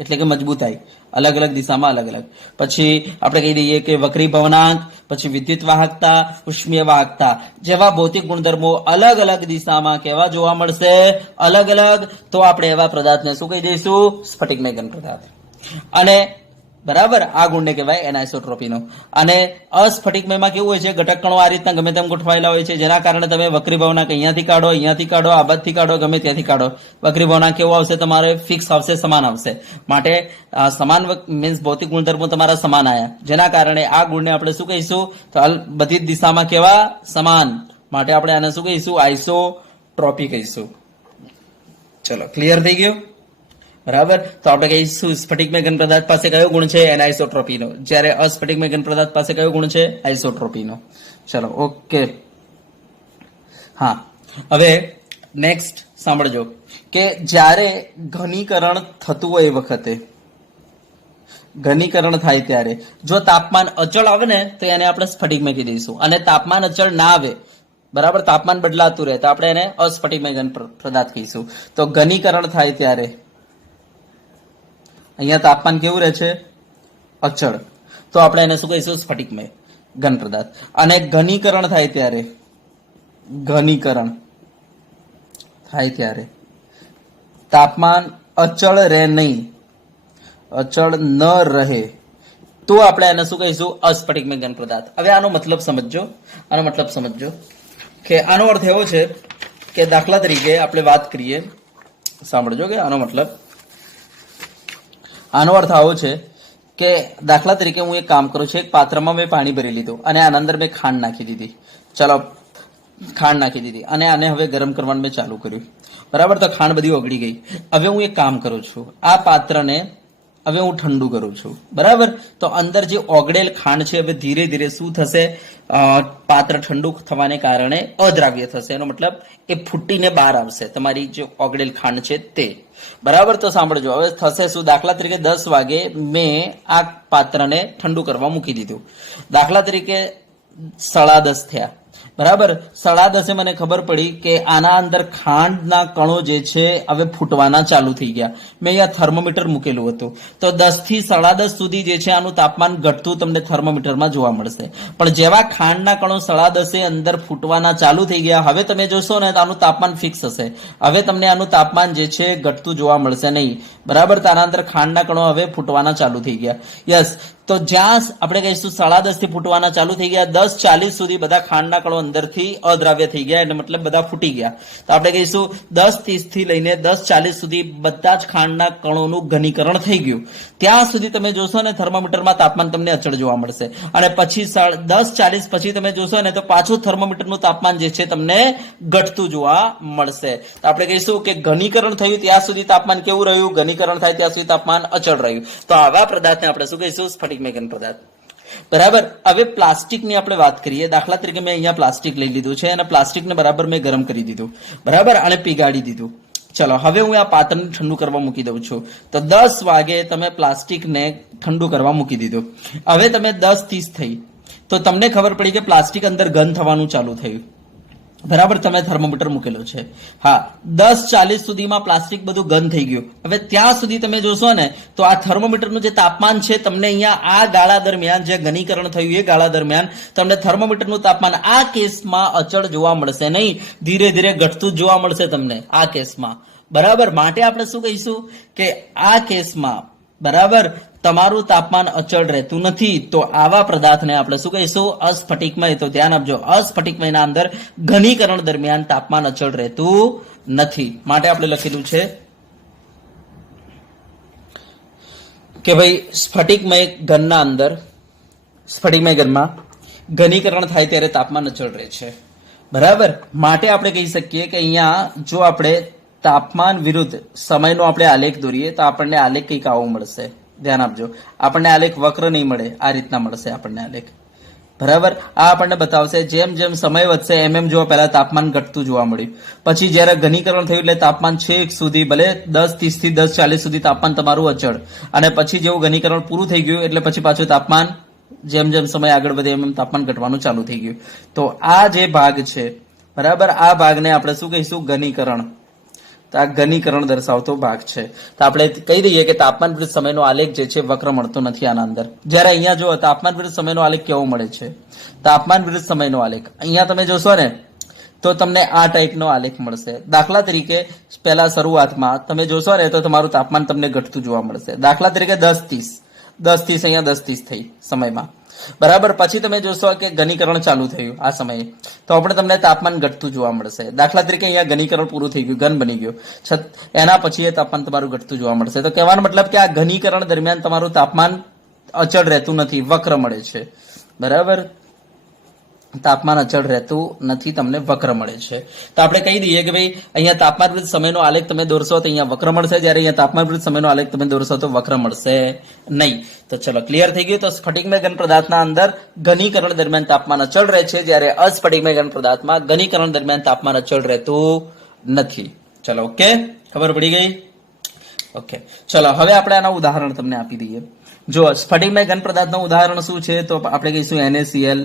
એટલે કે મજબૂતાઈ, અલગ અલગ દિશામાં અલગ અલગ. પછી આપણે કહી દઈએ કે વક્રી ભવનાંક, પછી વિદ્યુત વાહકતા, ઉષ્મીય વાહકતા જેવા ભૌતિક ગુણધર્મો અલગ અલગ દિશામાં કેવા જોવા મળશે? અલગ અલગ. તો આપણે એવા પદાર્થને શું કહી દઈશું? સ્ફટિકમય ઘન પદાર્થ. અને બરાબર, આ ગુણને કહેવાય એનાઇસોટ્રોપીનો. અને અસ્ફટિકમયમાં કેવું હોય છે? ઘટક કણો આ રીતના ગમે તેમ ગોઠવાયેલા હોય છે, જેના કારણે તમે વક્રી ભવનાંક અહીંયાથી કાઢો, અહીંયાથી કાઢો, આ બાજુથી કાઢો, ગમે ત્યાંથી કાઢો, વક્રી ભવનાંક કેવો આવશે? તમારે ફિક્સ આવશે, સમાન આવશે. માટે સમાન મીન્સ ભૌતિક ગુણધર્મો તમારા સમાન આવ્યા, જેના કારણે આ ગુણને આપણે શું કહીશું? તો બધી જ દિશામાં કેવા? સમાન. માટે આપણે આને શું કહીશું? આઇસોટ્રોપી કહીશું. ચલો ક્લિયર થઈ ગયું, બરાબર. તો આપણે કહીશું સ્ફટિકમય ઘન પદાર્થ પાસે કયો ગુણ છે? એનાઇસોટ્રોપીનો. જ્યારે અસ્ફટિકમય ઘન પદાર્થ પાસે કયો ગુણ છે? આઇસોટ્રોપીનો. ચલો ઓકે. હા, હવે નેક્સ્ટ સાંભળજો કે જ્યારે ઘનીકરણ થતું હોય એ વખતે, ઘનીકરણ થાય ત્યારે જો તાપમાન અચળ આવે ને તો એને આપણે સ્ફટિકમય કહી દઈશું, અને તાપમાન અચળ ના આવે, બરાબર, તાપમાન બદલાતું રહે તો આપણે એને અસ્ફટિકમય ઘન પદાર્થ કહીશું. તો ઘનીકરણ થાય ત્યારે અહીંયા તાપમાન કેવું રહે છે? અચળ. તો તો આપણે એને શું કહીશું? સ્ફટિકમય ઘન પદાર્થ. અને ઘનીકરણ થાય ત્યારે, ઘનીકરણ થાય ત્યારે તાપમાન અચળ રહે નહીં, અચળ ન રહે તો આપણે એને શું કહીશું? અસ્ફટિકમય ઘન પદાર્થ. હવે આનો મતલબ સમજો, આનો મતલબ સમજો કે આનો અર્થ એવો છે કે દાખલા તરીકે આપણે વાત કરીએ, સાંભળજો કે આનો મતલબ, આનો અર્થ આવો છે કે દાખલા તરીકે હું એક કામ કરું છું, એક પાત્રમાં મેં પાણી ભરી લીધું અને આના અંદર મેં ખાંડ નાખી દીધી. ચલો, ખાંડ નાખી દીધી અને આને હવે ગરમ કરવાનું મેં ચાલુ કર્યું. બરાબર, તો ખાંડ બધી ઓગળી ગઈ. હવે હું એક કામ કરું છું, આ પાત્રને હવે હું ઠંડુ કરું છું. બરાબર, તો અંદર જે ઓગળેલ ખાંડ છે હવે ધીરે ધીરે શું થશે? પાત્ર ઠંડુ થવાને કારણે અદ્રાવ્ય થશે. એનો મતલબ એ ફૂટીને બહાર આવશે, તમારી જે ઓગળેલ ખાંડ છે તે. બરાબર, તો સાંભળજો, હવે થશે શું? દાખલા તરીકે 10 વાગે મેં આ પાત્રને ઠંડુ કરવા મૂકી દીધું. દાખલા તરીકે 10:30 થયા. બરાબર, 10:30 મને ખબર પડી કે આના અંદર ખાંડના કણો જે છે હવે ફૂટવાના ચાલુ થઈ ગયા. મેં અહીંયા થર્મોમીટર મૂકેલું હતું, તો 10 થી 10:30 સુધી જે છે આનું તાપમાન ઘટતું તમને થર્મોમીટરમાં જોવા મળશે. પણ જેવા ખાંડના કણો 10:30 અંદર ફૂટવાના ચાલુ થઈ ગયા, હવે તમે જોશો ને તો આનું તાપમાન ફિક્સ હશે. હવે તમને આનું તાપમાન જે છે ઘટતું જોવા મળશે નહીં. બરાબર, તો આના અંદર ખાંડના કણો હવે ફૂટવાના ચાલુ થઈ ગયા. યસ, તો જ્યાં આપણે કહીશું 10:30 થી ફૂટવાના ચાલુ થઈ ગયા, 10:40 સુધી બધા ખાંડના કણો અંદરથી અદ્રાવ્ય થઈ ગયા, એટલે મતલબ બધા ફૂટી ગયા. તો આપણે કહીશું 10:30 થી લઈને 10:40 સુધી બધા જ ખાંડના કણોનું ઘનીકરણ થઈ ગયું. ત્યાં સુધી તમે જોશો ને થર્મોમીટરમાં તાપમાન તમને અચળ જોવા મળશે. અને પછી 10:40 પછી તમે જોશો ને તો પાછું થર્મોમીટરનું તાપમાન જે છે તમને ઘટતું જોવા મળશે. તો આપણે કહીશું કે ઘનીકરણ થયું ત્યાં સુધી તાપમાન કેવું રહ્યું? ઘનીકરણ થાય ત્યાં સુધી તાપમાન અચળ રહ્યું. તો આવા પદાર્થને આપણે શું કહીશું? સ્ફટિકમય ઘન પદાર્થ. બરાબર, હવે પ્લાસ્ટિકની આપણે વાત કરીએ. દાખલા તરીકે મેં અહીંયા પ્લાસ્ટિક લઈ લીધું છે અને પ્લાસ્ટિકને બરાબર મેં ગરમ કરી દીધું. બરાબર, અને પીગાડી દીધું. ચલો, હવે હું આ પાત્રને ઠંડુ કરવા મૂકી દઉં છું. તો 10 વાગે તમે પ્લાસ્ટિકને ઠંડુ કરવા મૂકી દીધું. હવે તમે 10:30 થઈ તો તમને ખબર પડી કે પ્લાસ્ટિક અંદર ઘન થવાનું ચાલુ થયું. બરાબર, તમે થર્મોમીટર મૂકેલો છે. હા, 10:40 સુધીમાં પ્લાસ્ટિક બધું ઘન થઈ ગયું. હવે ત્યાં સુધી તમે જોશો ને તો આ થર્મોમીટરનું જે તાપમાન છે તમને અહીંયા આ ગાળા દરમિયાન જે ઘનીકરણ થયું એ ગાળા દરમિયાન તમને થર્મોમીટરનું તાપમાન આ કેસમાં અચળ જોવા મળશે નહીં, ધીરે ધીરે ઘટતું જ જોવા મળશે તમને આ કેસમાં. બરાબર, માટે આપણે શું કહીશું કે આ કેસમાં બરાબર તમારું તાપમાન અચળ રહેતું નથી. તો આવા પદાર્થને આપણે શું કહીશું? અસ્ફટિકમય. તો ધ્યાન આપજો, અસ્ફટિકમયના અંદર ઘનીકરણ દરમિયાન તાપમાન અચળ રહેતું નથી. માટે આપણે લખેલું છે કે ભાઈ સ્ફટિકમય ઘનના અંદર, સ્ફટિકમય ઘનમાં ઘનીકરણ થાય ત્યારે તાપમાન અચળ રહે છે. બરાબર, માટે આપણે કહી શકીએ કે અહીંયા જો આપણે તાપમાન વિરુદ્ધ સમયનો આપણે આલેખ દોરીએ તો આપણને આલેખ કંઈક આવો મળશે. ધ્યાન આપજો, આપણને આલેખ વક્ર નહીં મળે, આ રીતના મળશે આપણને આલેખ. બરાબર, આ આપણને બતાવશે જેમ જેમ સમય વધશે એમ જો પહેલા તાપમાન ઘટતું જોવા મળ્યું. પછી જ્યારે ઘનીકરણ થયું એટલે તાપમાન છેક સુધી, ભલે 10:30 થી 10:40 સુધી તાપમાન તમારું અચળ, અને પછી જેવું ઘનીકરણ પૂરું થઈ ગયું એટલે પછી પાછું તાપમાન જેમ જેમ સમય આગળ વધે એમ તાપમાન ઘટવાનું ચાલુ થઈ ગયું. તો આ જે ભાગ છે બરાબર, આ ભાગને આપણે શું કહીશું? ઘનીકરણ. તો આ ઘનીકરણ દર્શાવતો ભાગ છે. તો આપણે કહી દઈએ કે તાપમાન વિરુદ્ધ સમયનો આલેખ જે છે વક્ર મળતો નથી આના અંદર. જ્યારે અહીંયા જો તાપમાન વિરુદ્ધ સમયનો આલેખ કેવો મળે છે? તાપમાન વિરુદ્ધ સમયનો આલેખ અહીંયા તમે જોશો ને તો તમને આ ટાઈપનો આલેખ મળશે. દાખલા તરીકે પહેલા શરૂઆતમાં તમે જોશો ને તો તમારું તાપમાન તમને ઘટતું જોવા મળશે. દાખલા તરીકે 10:30 અહીંયા 10:30 થઈ સમયમાં. બરાબર, પછી તમે જોશો કે ઘનીકરણ ચાલુ થયું આ સમયે, તો આપણે તમને તાપમાન ઘટતું જોવા મળશે. દાખલા તરીકે અહીંયા ઘનીકરણ પૂરું થઈ ગયું, ઘન બની ગયો, એના પછી એ તાપમાન તમારું ઘટતું જોવા મળશે. તો કહેવાનો મતલબ કે આ ઘનીકરણ દરમિયાન તમારું તાપમાન અચળ રહેતું નથી, વક્ર મળે છે. બરાબર, તાપમાન અચળ રહેતું નથી, તમને વક્ર મળે છે. તો આપણે કહી દઈએ કે ભાઈ અહીંયા તાપમાન વિરુદ્ધ સમયનો આલેખ તમે દોરશો તો અહીંયા વક્ર મળશે, જ્યારે અહીંયા તાપમાન વિરુદ્ધ સમયનો આલેખ તમે દોરશો તો વક્ર મળશે નહીં. તો ચલો, ક્લિયર થઈ ગયું. તો સ્ફટિકમય ઘન પદાર્થના અંદર ઘનીકરણ દરમિયાન તાપમાન અચળ રહે છે, જ્યારે અસ્ફટિકમય ઘન પદાર્થમાં ઘનીકરણ દરમિયાન તાપમાન અચળ રહેતું નથી. ચલો, ઓકે, ખબર પડી ગઈ? ઓકે, ચલો હવે આપણે આના ઉદાહરણ તમને આપી દઈએ. જો સ્ફટિકમય ઘન પદાર્થનું ઉદાહરણ શું છે? તો આપણે કહીશું NaCl,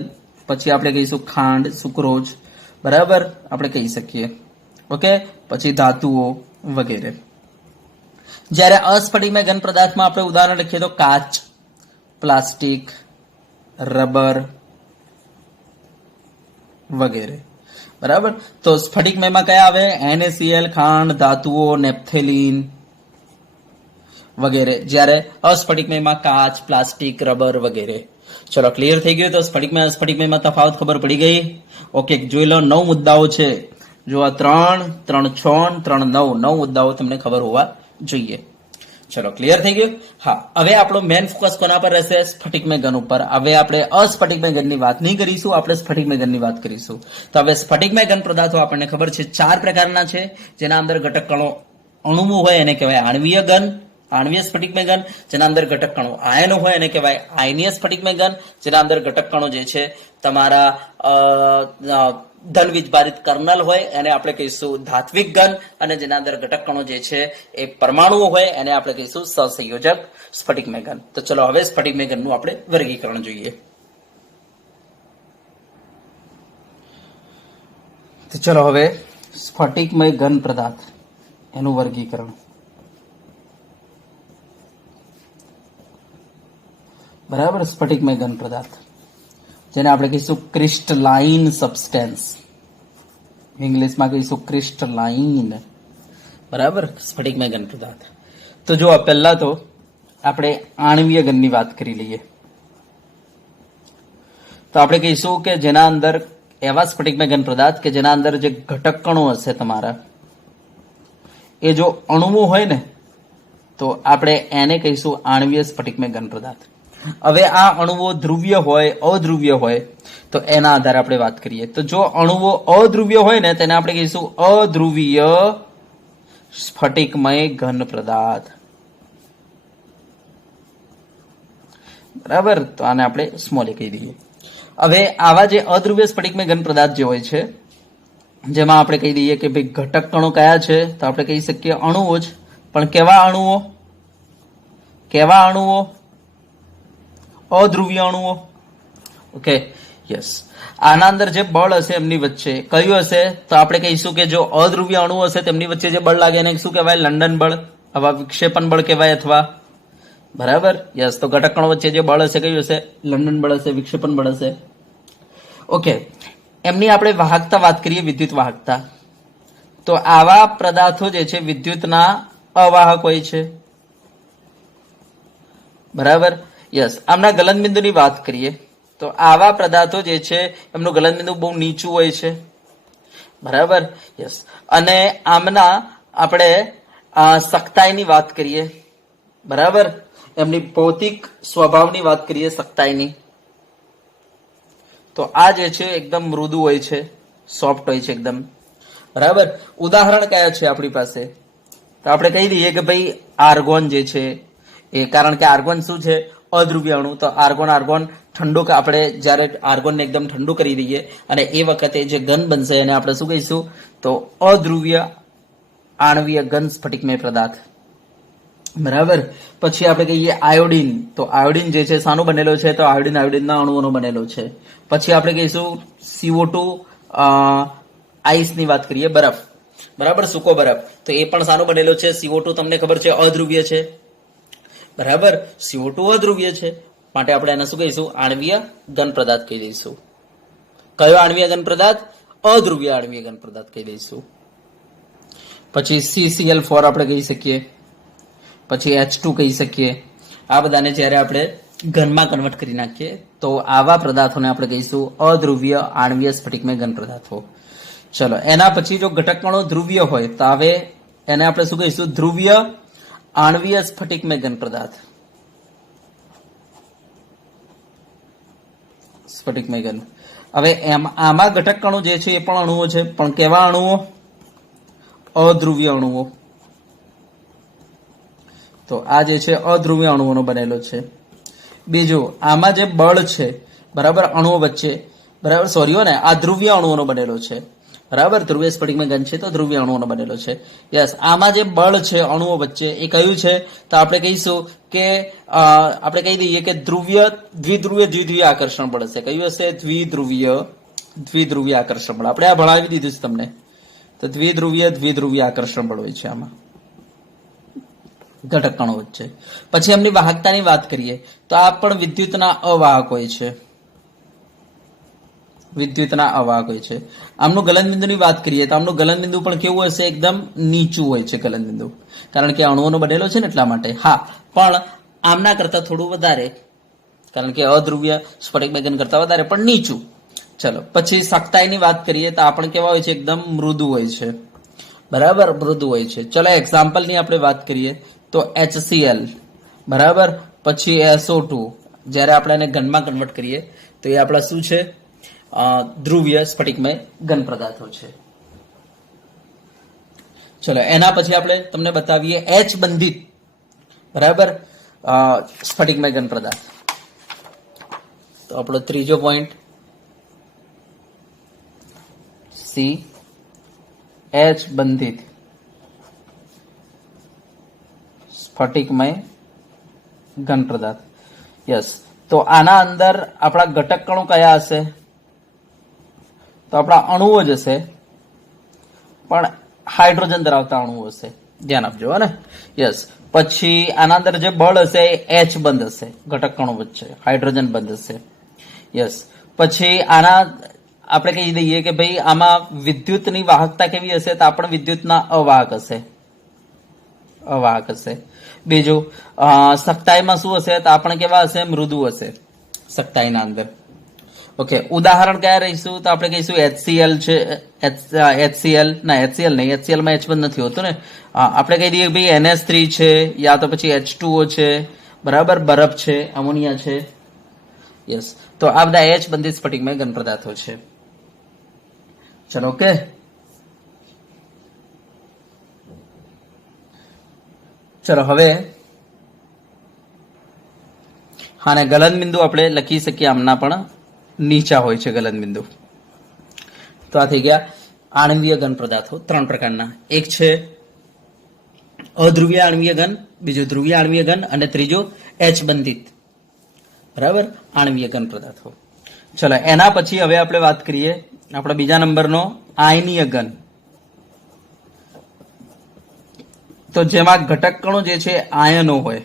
પછી આપણે કહીશું ખાંડ, સુક્રોઝ. બરાબર, આપણે કહી શકીએ. ઓકે, પછી ધાતુઓ વગેરે. જ્યારે અસ્ફટિકમય ઘન પદાર્થમાં આપણે ઉદાહરણ લખીએ તો કાચ, પ્લાસ્ટિક, રબર વગેરે. બરાબર. તો સ્ફટિકમયમાં કયા આવે? NaCl, ખાંડ, ધાતુઓ, નેપ્થેલિન વગેરે. જ્યારે અસ્ફટિકમયમાં કાચ, પ્લાસ્ટિક, રબર વગેરે. ચલો ક્લિયર થઈ ગયું. તો સ્ફટિકમયમાં તફાવત ખબર પડી ગઈ. ઓકે, જોઈ લો 9 મુદ્દાઓ છે. જો આ 3, 3, 6, 3, 9 મુદ્દાઓ તમને ખબર હોવા જોઈએ. ચલો ક્લિયર થઈ ગયું. હા, હવે આપણો મેન ફોકસ કોના પર રહેશે? સ્ફટિકમય ઘન ઉપર. હવે આપણે અસ્ફટિકમય ઘનની વાત નહીં કરીશું, આપણે સ્ફટિકમય ઘનની વાત કરીશું. તો હવે સ્ફટિકમય ઘન પદાર્થો આપણને ખબર છે 4 પ્રકારના છે. જેના અંદર ઘટક કણો અણુઓ હોય એને કહેવાય આણ્વીય ઘન, આણ્વીય સ્ફટિકમય ઘન. જેના અંદર ઘટક કણો આયનો હોય એને કહેવાય આયનીય સ્ફટિકમય ઘન. જેના અંદર ઘટક કણો જે છે તમારા ધન વીજભારિત કર્નલ હોય એને આપણે કહીશું ધાત્વિક ઘન. અને જેના અંદર ઘટક કણો જે છે એ પરમાણુઓ હોય એને આપણે કહીશું સહસંયોજક સ્ફટિકમય ઘન. તો ચલો હવે સ્ફટિકમય ઘનનું આપણે વર્ગીકરણ જોઈએ. તો ચલો હવે સ્ફટિકમય ઘન પદાર્થ એનું વર્ગીકરણ. બરાબર. સ્ફટિકમય ઘન પદાર્થ જેને આપણે કહીશું ક્રિસ્ટલાઇન સબસ્ટેન્સ, ઇંગ્લિશમાં કહીશું ક્રિસ્ટલાઇન. બરાબર. સ્ફટિકમય ઘન પદાર્થ. તો જો પહેલા તો આપણે આણ્વીય ઘનની વાત કરી લઈએ. તો આપણે કહીશું કે જેના અંદર એવા સ્ફટિકમય ઘન પદાર્થ કે જેના અંદર જે ઘટક કણો હશે તમારા એ જો અણુઓ હોય ને તો આપણે એને કહીશું આણ્વીય સ્ફટિકમય ઘન પદાર્થ. હવે આ અણુઓ ધ્રુવીય હોય અધ્રુવીય હોય તો એના આધારે આપણે વાત કરીએ. તો જો અણુઓ અધ્રુવીય હોય ને તેને આપણે કહીશું અધ્રુવીય સ્ફટિકમય ઘન પદાર્થ. બરાબર. તો આને આપણે સ્મોલ એ કહી દઈએ. હવે આવા જે અધ્રુવીય સ્ફટિકમય ઘન પદાર્થ જે હોય છે જેમાં આપણે કહી દઈએ કે ભાઈ ઘટક કણો કયા છે? તો આપણે કહી શકીએ અણુઓ જ. પણ કેવા અણુઓ? કેવા અણુઓ? અધ્રુવીય અણુઓ. Okay, yes. આના અંદર જે બળ હશે એમની વચ્ચે કયું હશે? તો આપણે કહીશું કે જો અધ્રુવીય અણુઓ હશે તેમની વચ્ચે જે બળ લાગે એને શું કહેવાય? લંડન બળ, આવા વિક્ષેપણ બળ કહેવાય અથવા. બરાબર. યસ. તો ઘટક કણો વચ્ચે જે બળ હશે કયું હશે? લંડન બળ હશે, વિક્ષેપણ બળ હશે. ઓકે, એમની આપણે વાહકતા વાત કરીએ, વિદ્યુત વાહકતા. તો આવા પદાર્થો જે છે વિદ્યુતના અવાહક હોય છે. બરાબર. યસ. આમના ગલનબિંદુની વાત કરીએ તો આવા પદાર્થો જે છે એમનું ગલનબિંદુ બહુ નીચું હોય છે. બરાબર. યસ. અને આમના આપણે સખ્તાઈની વાત કરીએ. બરાબર. એમની ભૌતિક સ્વભાવની વાત કરીએ સખ્તાઈની તો આ જે છે એકદમ મૃદુ હોય છે, સોફ્ટ હોય છે એકદમ. બરાબર. ઉદાહરણ કયા છે આપણી પાસે? તો આપણે કહી દઈએ કે ભાઈ આર્ગોન જે છે એ, કારણ કે આર્ગોન શું છે? અધ્રુવીય અણુ. તો આર્ગોન ઠંડુ, આપણે જ્યારે આર્ગોનને એકદમ ઠંડુ કરી દઈએ અને એ વખતે જે ઘન બનશે એને આપણે શું કહીશું? તો અધ્રુવીય આણ્વીય ઘન સ્ફટિકમય પદાર્થ. બરાબર. પછી આપણે કહીએ આયોડિન. તો આયોડિન જે છે શાનો બનેલો છે? તો આયોડિનના અણુઓનો બનેલો છે. પછી આપણે કહીશું CO2 આઈસની વાત કરીએ, બરફ. બરાબર. સૂકો બરફ. તો એ પણ શાનો બનેલો છે? CO2 તમને ખબર છે અધ્રુવીય છે. બરાબર. CO2 અધ્રુવીય છે માટે આપણે એને શું કહીશું? આણ્વીય ઘન પદાર્થ કહી દઈશું. કયો આણ્વીય ઘન પદાર્થ? અધ્રુવીય આણ્વીય ઘન પદાર્થ કહી દઈશું. પછી CCl4 આપણે કહી શકીએ, પછી H2 કહી શકીએ. આ બધાને જ્યારે આપણે ઘનમાં કન્વર્ટ કરી નાખીએ તો આવા પદાર્થોને આપણે કહીશું અધ્રુવીય આણ્વીય સ્ફટિકમય ઘન પદાર્થો. ચલો, એના પછી જો ઘટક કણો ધ્રુવીય હોય તો હવે એને આપણે શું કહીશું? ધ્રુવીય આણ્વીય સ્ફટિકમય ઘન પદાર્થ. સ્ફટિકમય ઘન. હવે આમાં ઘટક કણો જે છે એ પણ અણુઓ છે, પણ કેવા અણુઓ? અધ્રુવીય અણુઓ. તો આ જે છે અધ્રુવીય અણુઓનો બનેલો છે. બીજું, આમાં જે બળ છે બરાબર અણુઓ વચ્ચે, બરાબર સોરી ને આ ધ્રુવીય અણુઓનો બનેલો છે. બરાબર. ધ્રુવીય સ્ફટિકમય ઘન છે તો ધ્રુવીય અણુઓનો બનેલો છે. યસ. આમાં જે બળ છે અણુઓ વચ્ચે એ કયું છે? તો આપણે કહીશું કે આપણે કહી દઈએ કે દ્વિધ્રુવીય આકર્ષણ બળ હશે. કયું હશે? દ્વિધ્રુવીય આકર્ષણ બળ. આપણે આ ભણાવી દીધું છે તમને. તો દ્વિધ્રુવીય આકર્ષણ બળ હોય છે આમાં. ઘટક કણો વચ્ચે. પછી એમની વાહકતાની વાત કરીએ તો આ પણ વિદ્યુતના અવાહક હોય છે. વિદ્યુતના અવાહક હોય છે. આમનું ગલનબિંદુની વાત કરીએ તો આમનું ગલનબિંદુ પણ કેવું હશે? એકદમ નીચું હોય છે ગલનબિંદુ, કારણ કે અણુઓનો બનેલો છે ને એટલા માટે. હા, પણ આમના કરતા થોડું વધારે, કારણ કે અધ્રુવીય સ્ફટિક મેઘન કરતા વધારે, પણ નીચું. ચલો, પછી સખ્તાઈની વાત કરીએ તો આ પણ કેવા હોય છે? એકદમ મૃદુ હોય છે. બરાબર, મૃદુ હોય છે. ચલો એક્ઝામ્પલની આપણે વાત કરીએ તો HCl, બરાબર, પછી SO2. જ્યારે આપણે એને ઘનમાં કન્વર્ટ કરીએ તો એ આપણા શું છે? ધ્રુવીય સ્ફટિકમય ઘન પદાર્થો છે. ચલો એના પછી આપણે તમને બતાવીએ H બંધિત, બરાબર, સ્ફટિકમય ઘન પદાર્થ. તો આપણો ત્રીજો પોઈન્ટ સી, H બંધિત સ્ફટિકમય ઘન પદાર્થ. યસ. તો આના અંદર આપણા ઘટક કણો કયા હશે? તો આપણા અણુઓ જ હશે, પણ હાઇડ્રોજન ધરાવતા અણુઓ હશે. ધ્યાન આપજો ને. યસ. પછી આના અંદર જે બળ હશે એ H બંધ હશે, ઘટક કણો વચ્ચે હાઇડ્રોજન બંધ હશે. યસ. પછી આના આપણે કહી દઈએ કે ભાઈ આમાં વિદ્યુતની વાહકતા કેવી હશે? તો આપણે વિદ્યુતના અવાહક હશે. અવાહક હશે. બીજું, સખ્તાઈમાં શું હશે? તો આપણે કેવા હશે? મૃદુ હશે સખ્તાઈના અંદર. ઓકે, ઉદાહરણ કયા રહીશું? તો આપણે કહીશું HCl છે. HCl ના, HCl નહીં, HCl માં H બંધ નથી હોતું ને. આપણે કહી દઈએ ભાઈ NH3 છે, યા તો પછી H2O છે, બરાબર, બરફ છે, અમોનિયા છે. યસ. તો આ બધા H બંધિત સ્ફટિકમય ઘન પદાર્થો છે. ચલો, ઓકે. ચલો હવે હા, ને ગલન બિંદુ આપણે લખી શકીએ આમના પણ નીચા હોય છે ગલન બિંદુ. તો આ થઈ ગયા આણ્વીય ઘન પદાર્થો, 3 પ્રકારના. એક છે અધ્રુવીય આણ્વીય ઘન, બીજું ધ્રુવીય આણ્વીય ઘન, અને ત્રીજું H બંધિત, બરાબર, આણ્વીય ઘન પદાર્થો. ચલો એના પછી હવે આપણે વાત કરીએ આપણા બીજા નંબરનો આયનીય ઘન. તો જેમાં ઘટક કણો જે છે આયનો હોય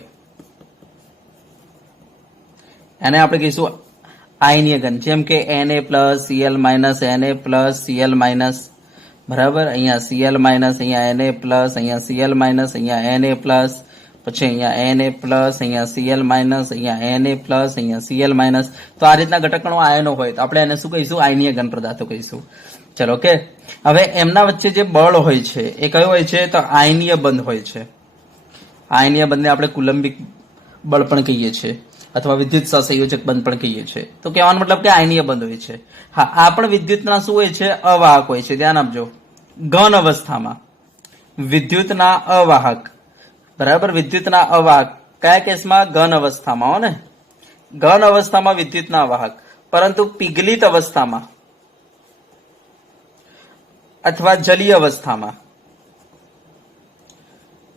એને આપણે કહીશું આયનીય ઘન. જેમ કે Na+Cl-, Na+Cl-, બરાબર, અહીંયા Cl-, અહીંયા Na+, અહીંયા Cl-, અહીંયા Na+, પછી અહીંયા Na+, અહીંયા Cl-, અહીંયા Na+, અહીંયા Cl-. તો આ રીતના ઘટક કણો આયનો હોય તો આપણે એને શું કહીશું? આયનીય ઘન પદાર્થો કહીશું. ચલો, ઓકે. હવે એમના વચ્ચે જે બળ હોય છે એ કયો હોય છે? તો આયનીય બંધ હોય છે. આયનીય બંધને આપણે કુલંબિક બળ પણ કહીએ છીએ, અથવા વિદ્યુત સહસંયોજક બંધ પણ કહીએ છીએ. તો કહેવાનો મતલબ કે આયનીય બંધ હોય છે. હા, આ પણ વિદ્યુતના શું હોય છે? અવાહક હોય છે. ધ્યાન આપજો. ઘન અવસ્થામાં વિદ્યુતના અવાહક, બરાબર, વિદ્યુતના અવાહક. કયા કેસમાં? ઘન અવસ્થામાં. હો ને, ઘન અવસ્થામાં વિદ્યુતના અવાહક. પરંતુ પીગલિત અવસ્થામાં અથવા જલીય અવસ્થામાં,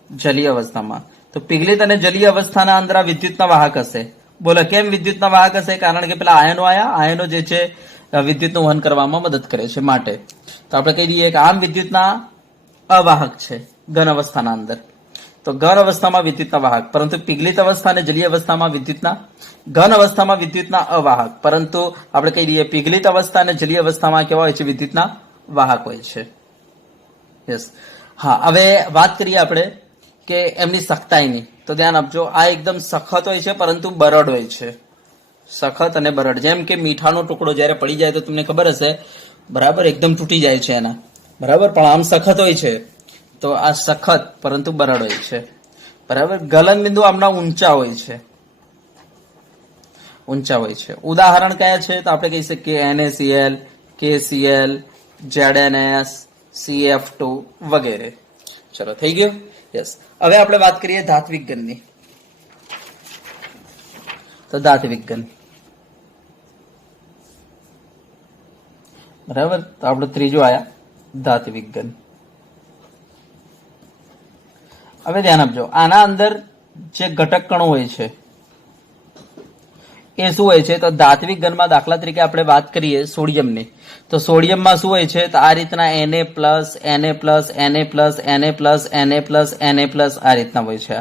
જલીય અવસ્થામાં, તો પીગલિત અને જલીય અવસ્થાના અંદર આ વિદ્યુતના વાહક હશે. બોલો કેમ વિદ્યુતના વાહક હશે? કારણ કે પેલા આયનો આયા, આયનો જે છે વિદ્યુતનું વહન કરવામાં મદદ કરે છે માટે. તો આપણે કહી દઈએ કે આમ વિદ્યુતના અવાહક છે ઘન અવસ્થાના અંદર. તો ઘન અવસ્થામાં વિદ્યુતના વાહક, પરંતુ પીગલિત અવસ્થા અને જલીય અવસ્થામાં વિદ્યુતના, ઘન અવસ્થામાં વિદ્યુતના અવાહક, પરંતુ આપણે કહી દઈએ પીગલિત અવસ્થા અને જલીય અવસ્થામાં કેવા હોય છે? વિદ્યુતના વાહક હોય છે. યસ. હા, હવે વાત કરીએ આપણે કે એમની સખ્તાઈની. તો ધ્યાન આપજો, આ એકદમ સખત હોય છે પરંતુ બરડ હોય છે. સખત અને બરડ. જેમ કે મીઠાનો ટુકડો જ્યારે પડી જાય તો તમને ખબર હશે, બરાબર, એકદમ તૂટી જાય છે એના, બરાબર, પણ આમ સખત હોય છે. તો આ સખત પરંતુ બરડ હોય છે, બરાબર. ગલન બિંદુ આમના ઊંચા હોય છે, ઊંચા હોય છે. ઉદાહરણ કયા છે? તો આપણે કહી શકીએ NaCl, KCl, ZnS, CF2 વગેરે. ચલો, થઈ ગયો. યસ. હવે આપણે વાત કરીએ ધાત્વિક ઘનની. તો ધાત્વિક ઘન, બરાબર. તો આપણો ત્રીજો આયા ધાત્વિક ઘન. હવે ધ્યાન આપજો, આના અંદર જે ઘટક કણો હોય છે એ શું હોય છે? તો ધાત્વિક ઘનમાં દાખલા તરીકે આપણે વાત કરીએ સોડિયમની. તો સોડિયમમાં શું હોય છે? તો આ રીતના Na+, Na+, Na+, Na+, Na+, Na+, Na+, આ રીતના હોય છે.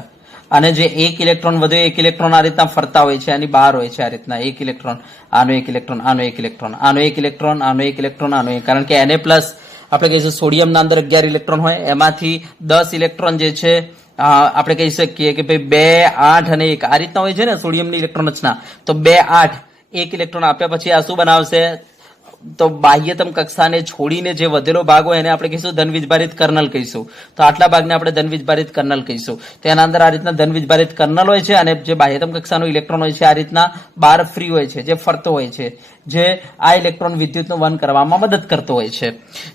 અને જે એક ઇલેક્ટ્રોન વધુ એક ઇલેક્ટ્રોન આ રીતના ફરતા હોય છે, આની બહાર હોય છે આ રીતના એક ઇલેક્ટ્રોન, આનો એક ઇલેક્ટ્રોન, આનો એક ઇલેક્ટ્રોન, આનો એક ઇલેક્ટ્રોન, આનો એક ઇલેક્ટ્રોન, આનો એક, કારણ કે Na પ્લસ આપણે કહીશું સોડિયમના અંદર 11 ઇલેક્ટ્રોન હોય, એમાંથી 10 ઇલેક્ટ્રોન જે છે આપણે કહી શકીએ કે ભાઈ 2, 8 અને 1 આ રીતના હોય છે ને સોડિયમની ઇલેક્ટ્રોન રચના. તો 2, 8 એક ઇલેક્ટ્રોન આપ્યા પછી આ શું બનાવશે? તો બાહ્યતમ કક્ષાને છોડીને જે વધેલો ભાગ હોય એને આપણે કહીશું ધનવીજભારિત કર્નલ કહીશું. તો આટલા ભાગને આપણે ધનવીજભારિત કર્નલ કહીશું. તો એના અંદર આ રીતના ધનવીજભારિત કર્નલ હોય છે અને જે બાહ્યતમ કક્ષાનો ઇલેક્ટ્રોન હોય છે આ રીતના બહાર ફ્રી હોય છે, જે ફરતો હોય છે, જે આ ઇલેક્ટ્રોન વિદ્યુતનું વહન કરવામાં મદદ કરતો હોય છે.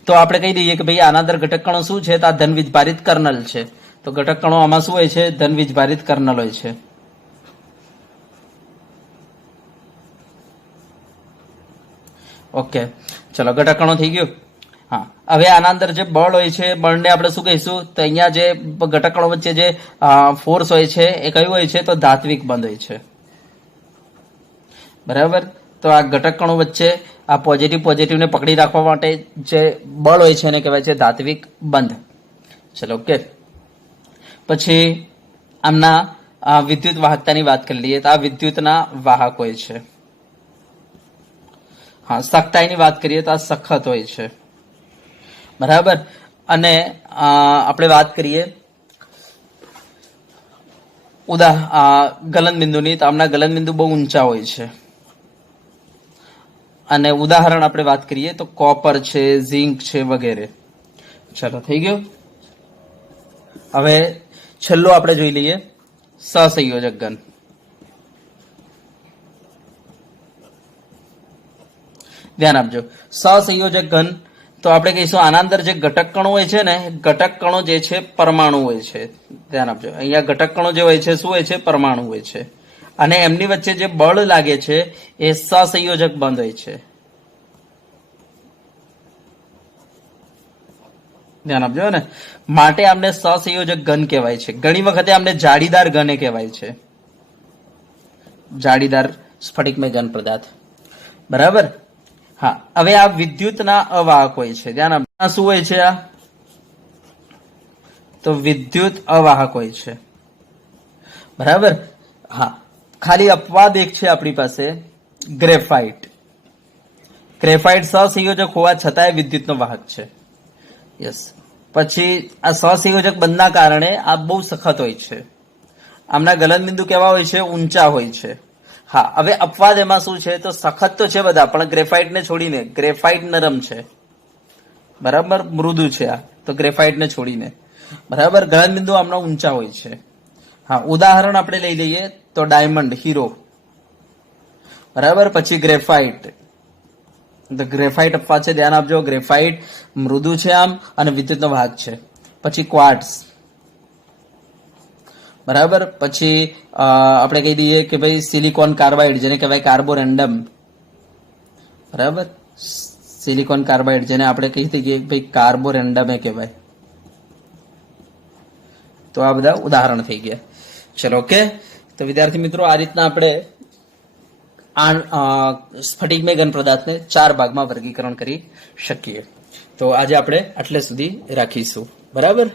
તો આપણે કહી દઈએ કે ભાઈ આના અંદર ઘટક કણો શું છે? તો આ ધનવીજભારિત કર્નલ છે. તો ઘટક કણો આમાં શું હોય છે? ધનવીજભારિત કર્નલ હોય છે. ઓકે, ચલો ઘટક કણો થઈ ગયું. હા, હવે આના અંદર જે બળ હોય છે બળને આપણે શું કહીશું? તો અહીંયા જે ઘટક કણો વચ્ચે જે ફોર્સ હોય છે એ કયું હોય છે? તો ધાત્વિક બંધ હોય છે. બરાબર. તો આ ઘટક કણો વચ્ચે આ પોઝિટિવને પકડી રાખવા માટે જે બળ હોય છે એને કહેવાય છે ધાત્વિક બંધ. ચલો ઓકે. પછી આમના વિદ્યુત વાહકતાની વાત કરી લઈએ તો આ વિદ્યુતના વાહક હોય છે. હા, સખ્તાઈની વાત કરીએ તો આ સખત હોય છે. બરાબર. અને આપણે વાત કરીએ ગલનબિંદુની, તો આમના ગલનબિંદુ બહુ ઊંચા હોય છે. અને ઉદાહરણ આપણે વાત કરીએ તો કોપર છે, ઝિંક છે વગેરે. ચલો થઈ ગયું. હવે છેલ્લો આપણે જોઈ લઈએ સહસંયોજક ઘન. ધ્યાન આપજો. સહસંયોજક ઘન તો આપણે કહીશું આના અંદર જે ઘટક કણો હોય છે ને, ઘટક કણો જે છે પરમાણુ હોય છે. ધ્યાન આપજો. અહીંયા ઘટક કણો જે હોય છે શું હોય છે? પરમાણુ હોય છે. અને એમની વચ્ચે જે બળ લાગે છે એ સહસંયોજક બંધ હોય છે. ધ્યાન આપજો ને. માટે આમને સહસંયોજક ઘન કહેવાય છે. ઘણી વખતે આમને જાળીદાર ઘન કહેવાય છે. જાળીદાર સ્ફટિકમય ઘન પદાર્થ. બરાબર. હા, હવે આ વિદ્યુતના અવાહક હોય છે. ધ્યાન આપજો. શું હોય છે આ? તો વિદ્યુત અવાહક હોય છે. બરાબર. હા, ખાલી અપવાદ એક છે આપણી પાસે, ગ્રેફાઇટ. ગ્રેફાઇટ સહસંયોજક હોવા છતાંય વિદ્યુતનો વાહક છે. યસ. પછી આ સહસંયોજક બંધના કારણે આ બહુ સખત હોય છે. આમના ગલનબિંદુ કેવા હોય છે? ઊંચા હોય છે. હા, હવે અપવાદ એમાં શું છે? તો સખત તો છે બધા, પણ ગ્રેફાઇટને છોડીને. ગ્રેફાઇટ નરમ છે. બરાબર, મૃદુ છે આ. તો ગ્રેફાઇટને છોડીને. બરાબર, ગલનબિંદુ આમના ઊંચા હોય છે. હા, ઉદાહરણ આપણે લઈ લઈએ તો ડાયમંડ, હીરો. બરાબર. પછી ગ્રેફાઇટ. ગ્રેફાઇટ અપવાદ છે, ધ્યાન આપજો. ગ્રેફાઇટ મૃદુ છે આમ અને વિદ્યુતનો વાહક છે. પછી ક્વાર્ટઝ. બરાબર. પછી આપણે કહી દઈએ કે ભાઈ સિલિકોન કાર્બાઇડ, જેને કહેવાય કાર્બોરેન્ડમ. બરાબર. સિલિકોન કાર્બાઇડ જેને આપણે કહી દઈએ ભાઈ કાર્બોરેન્ડમ એ કહેવાય. તો આ બધા ઉદાહરણ થઈ ગયા. ચલો ઓકે. તો વિદ્યાર્થી મિત્રો, આ રીતના આપણે સ્ફટિકમય ઘન પદાર્થને 4 ભાગમાં વર્ગીકરણ કરી શકીએ. તો આજે આપણે આટલે સુધી રાખીશું. બરાબર.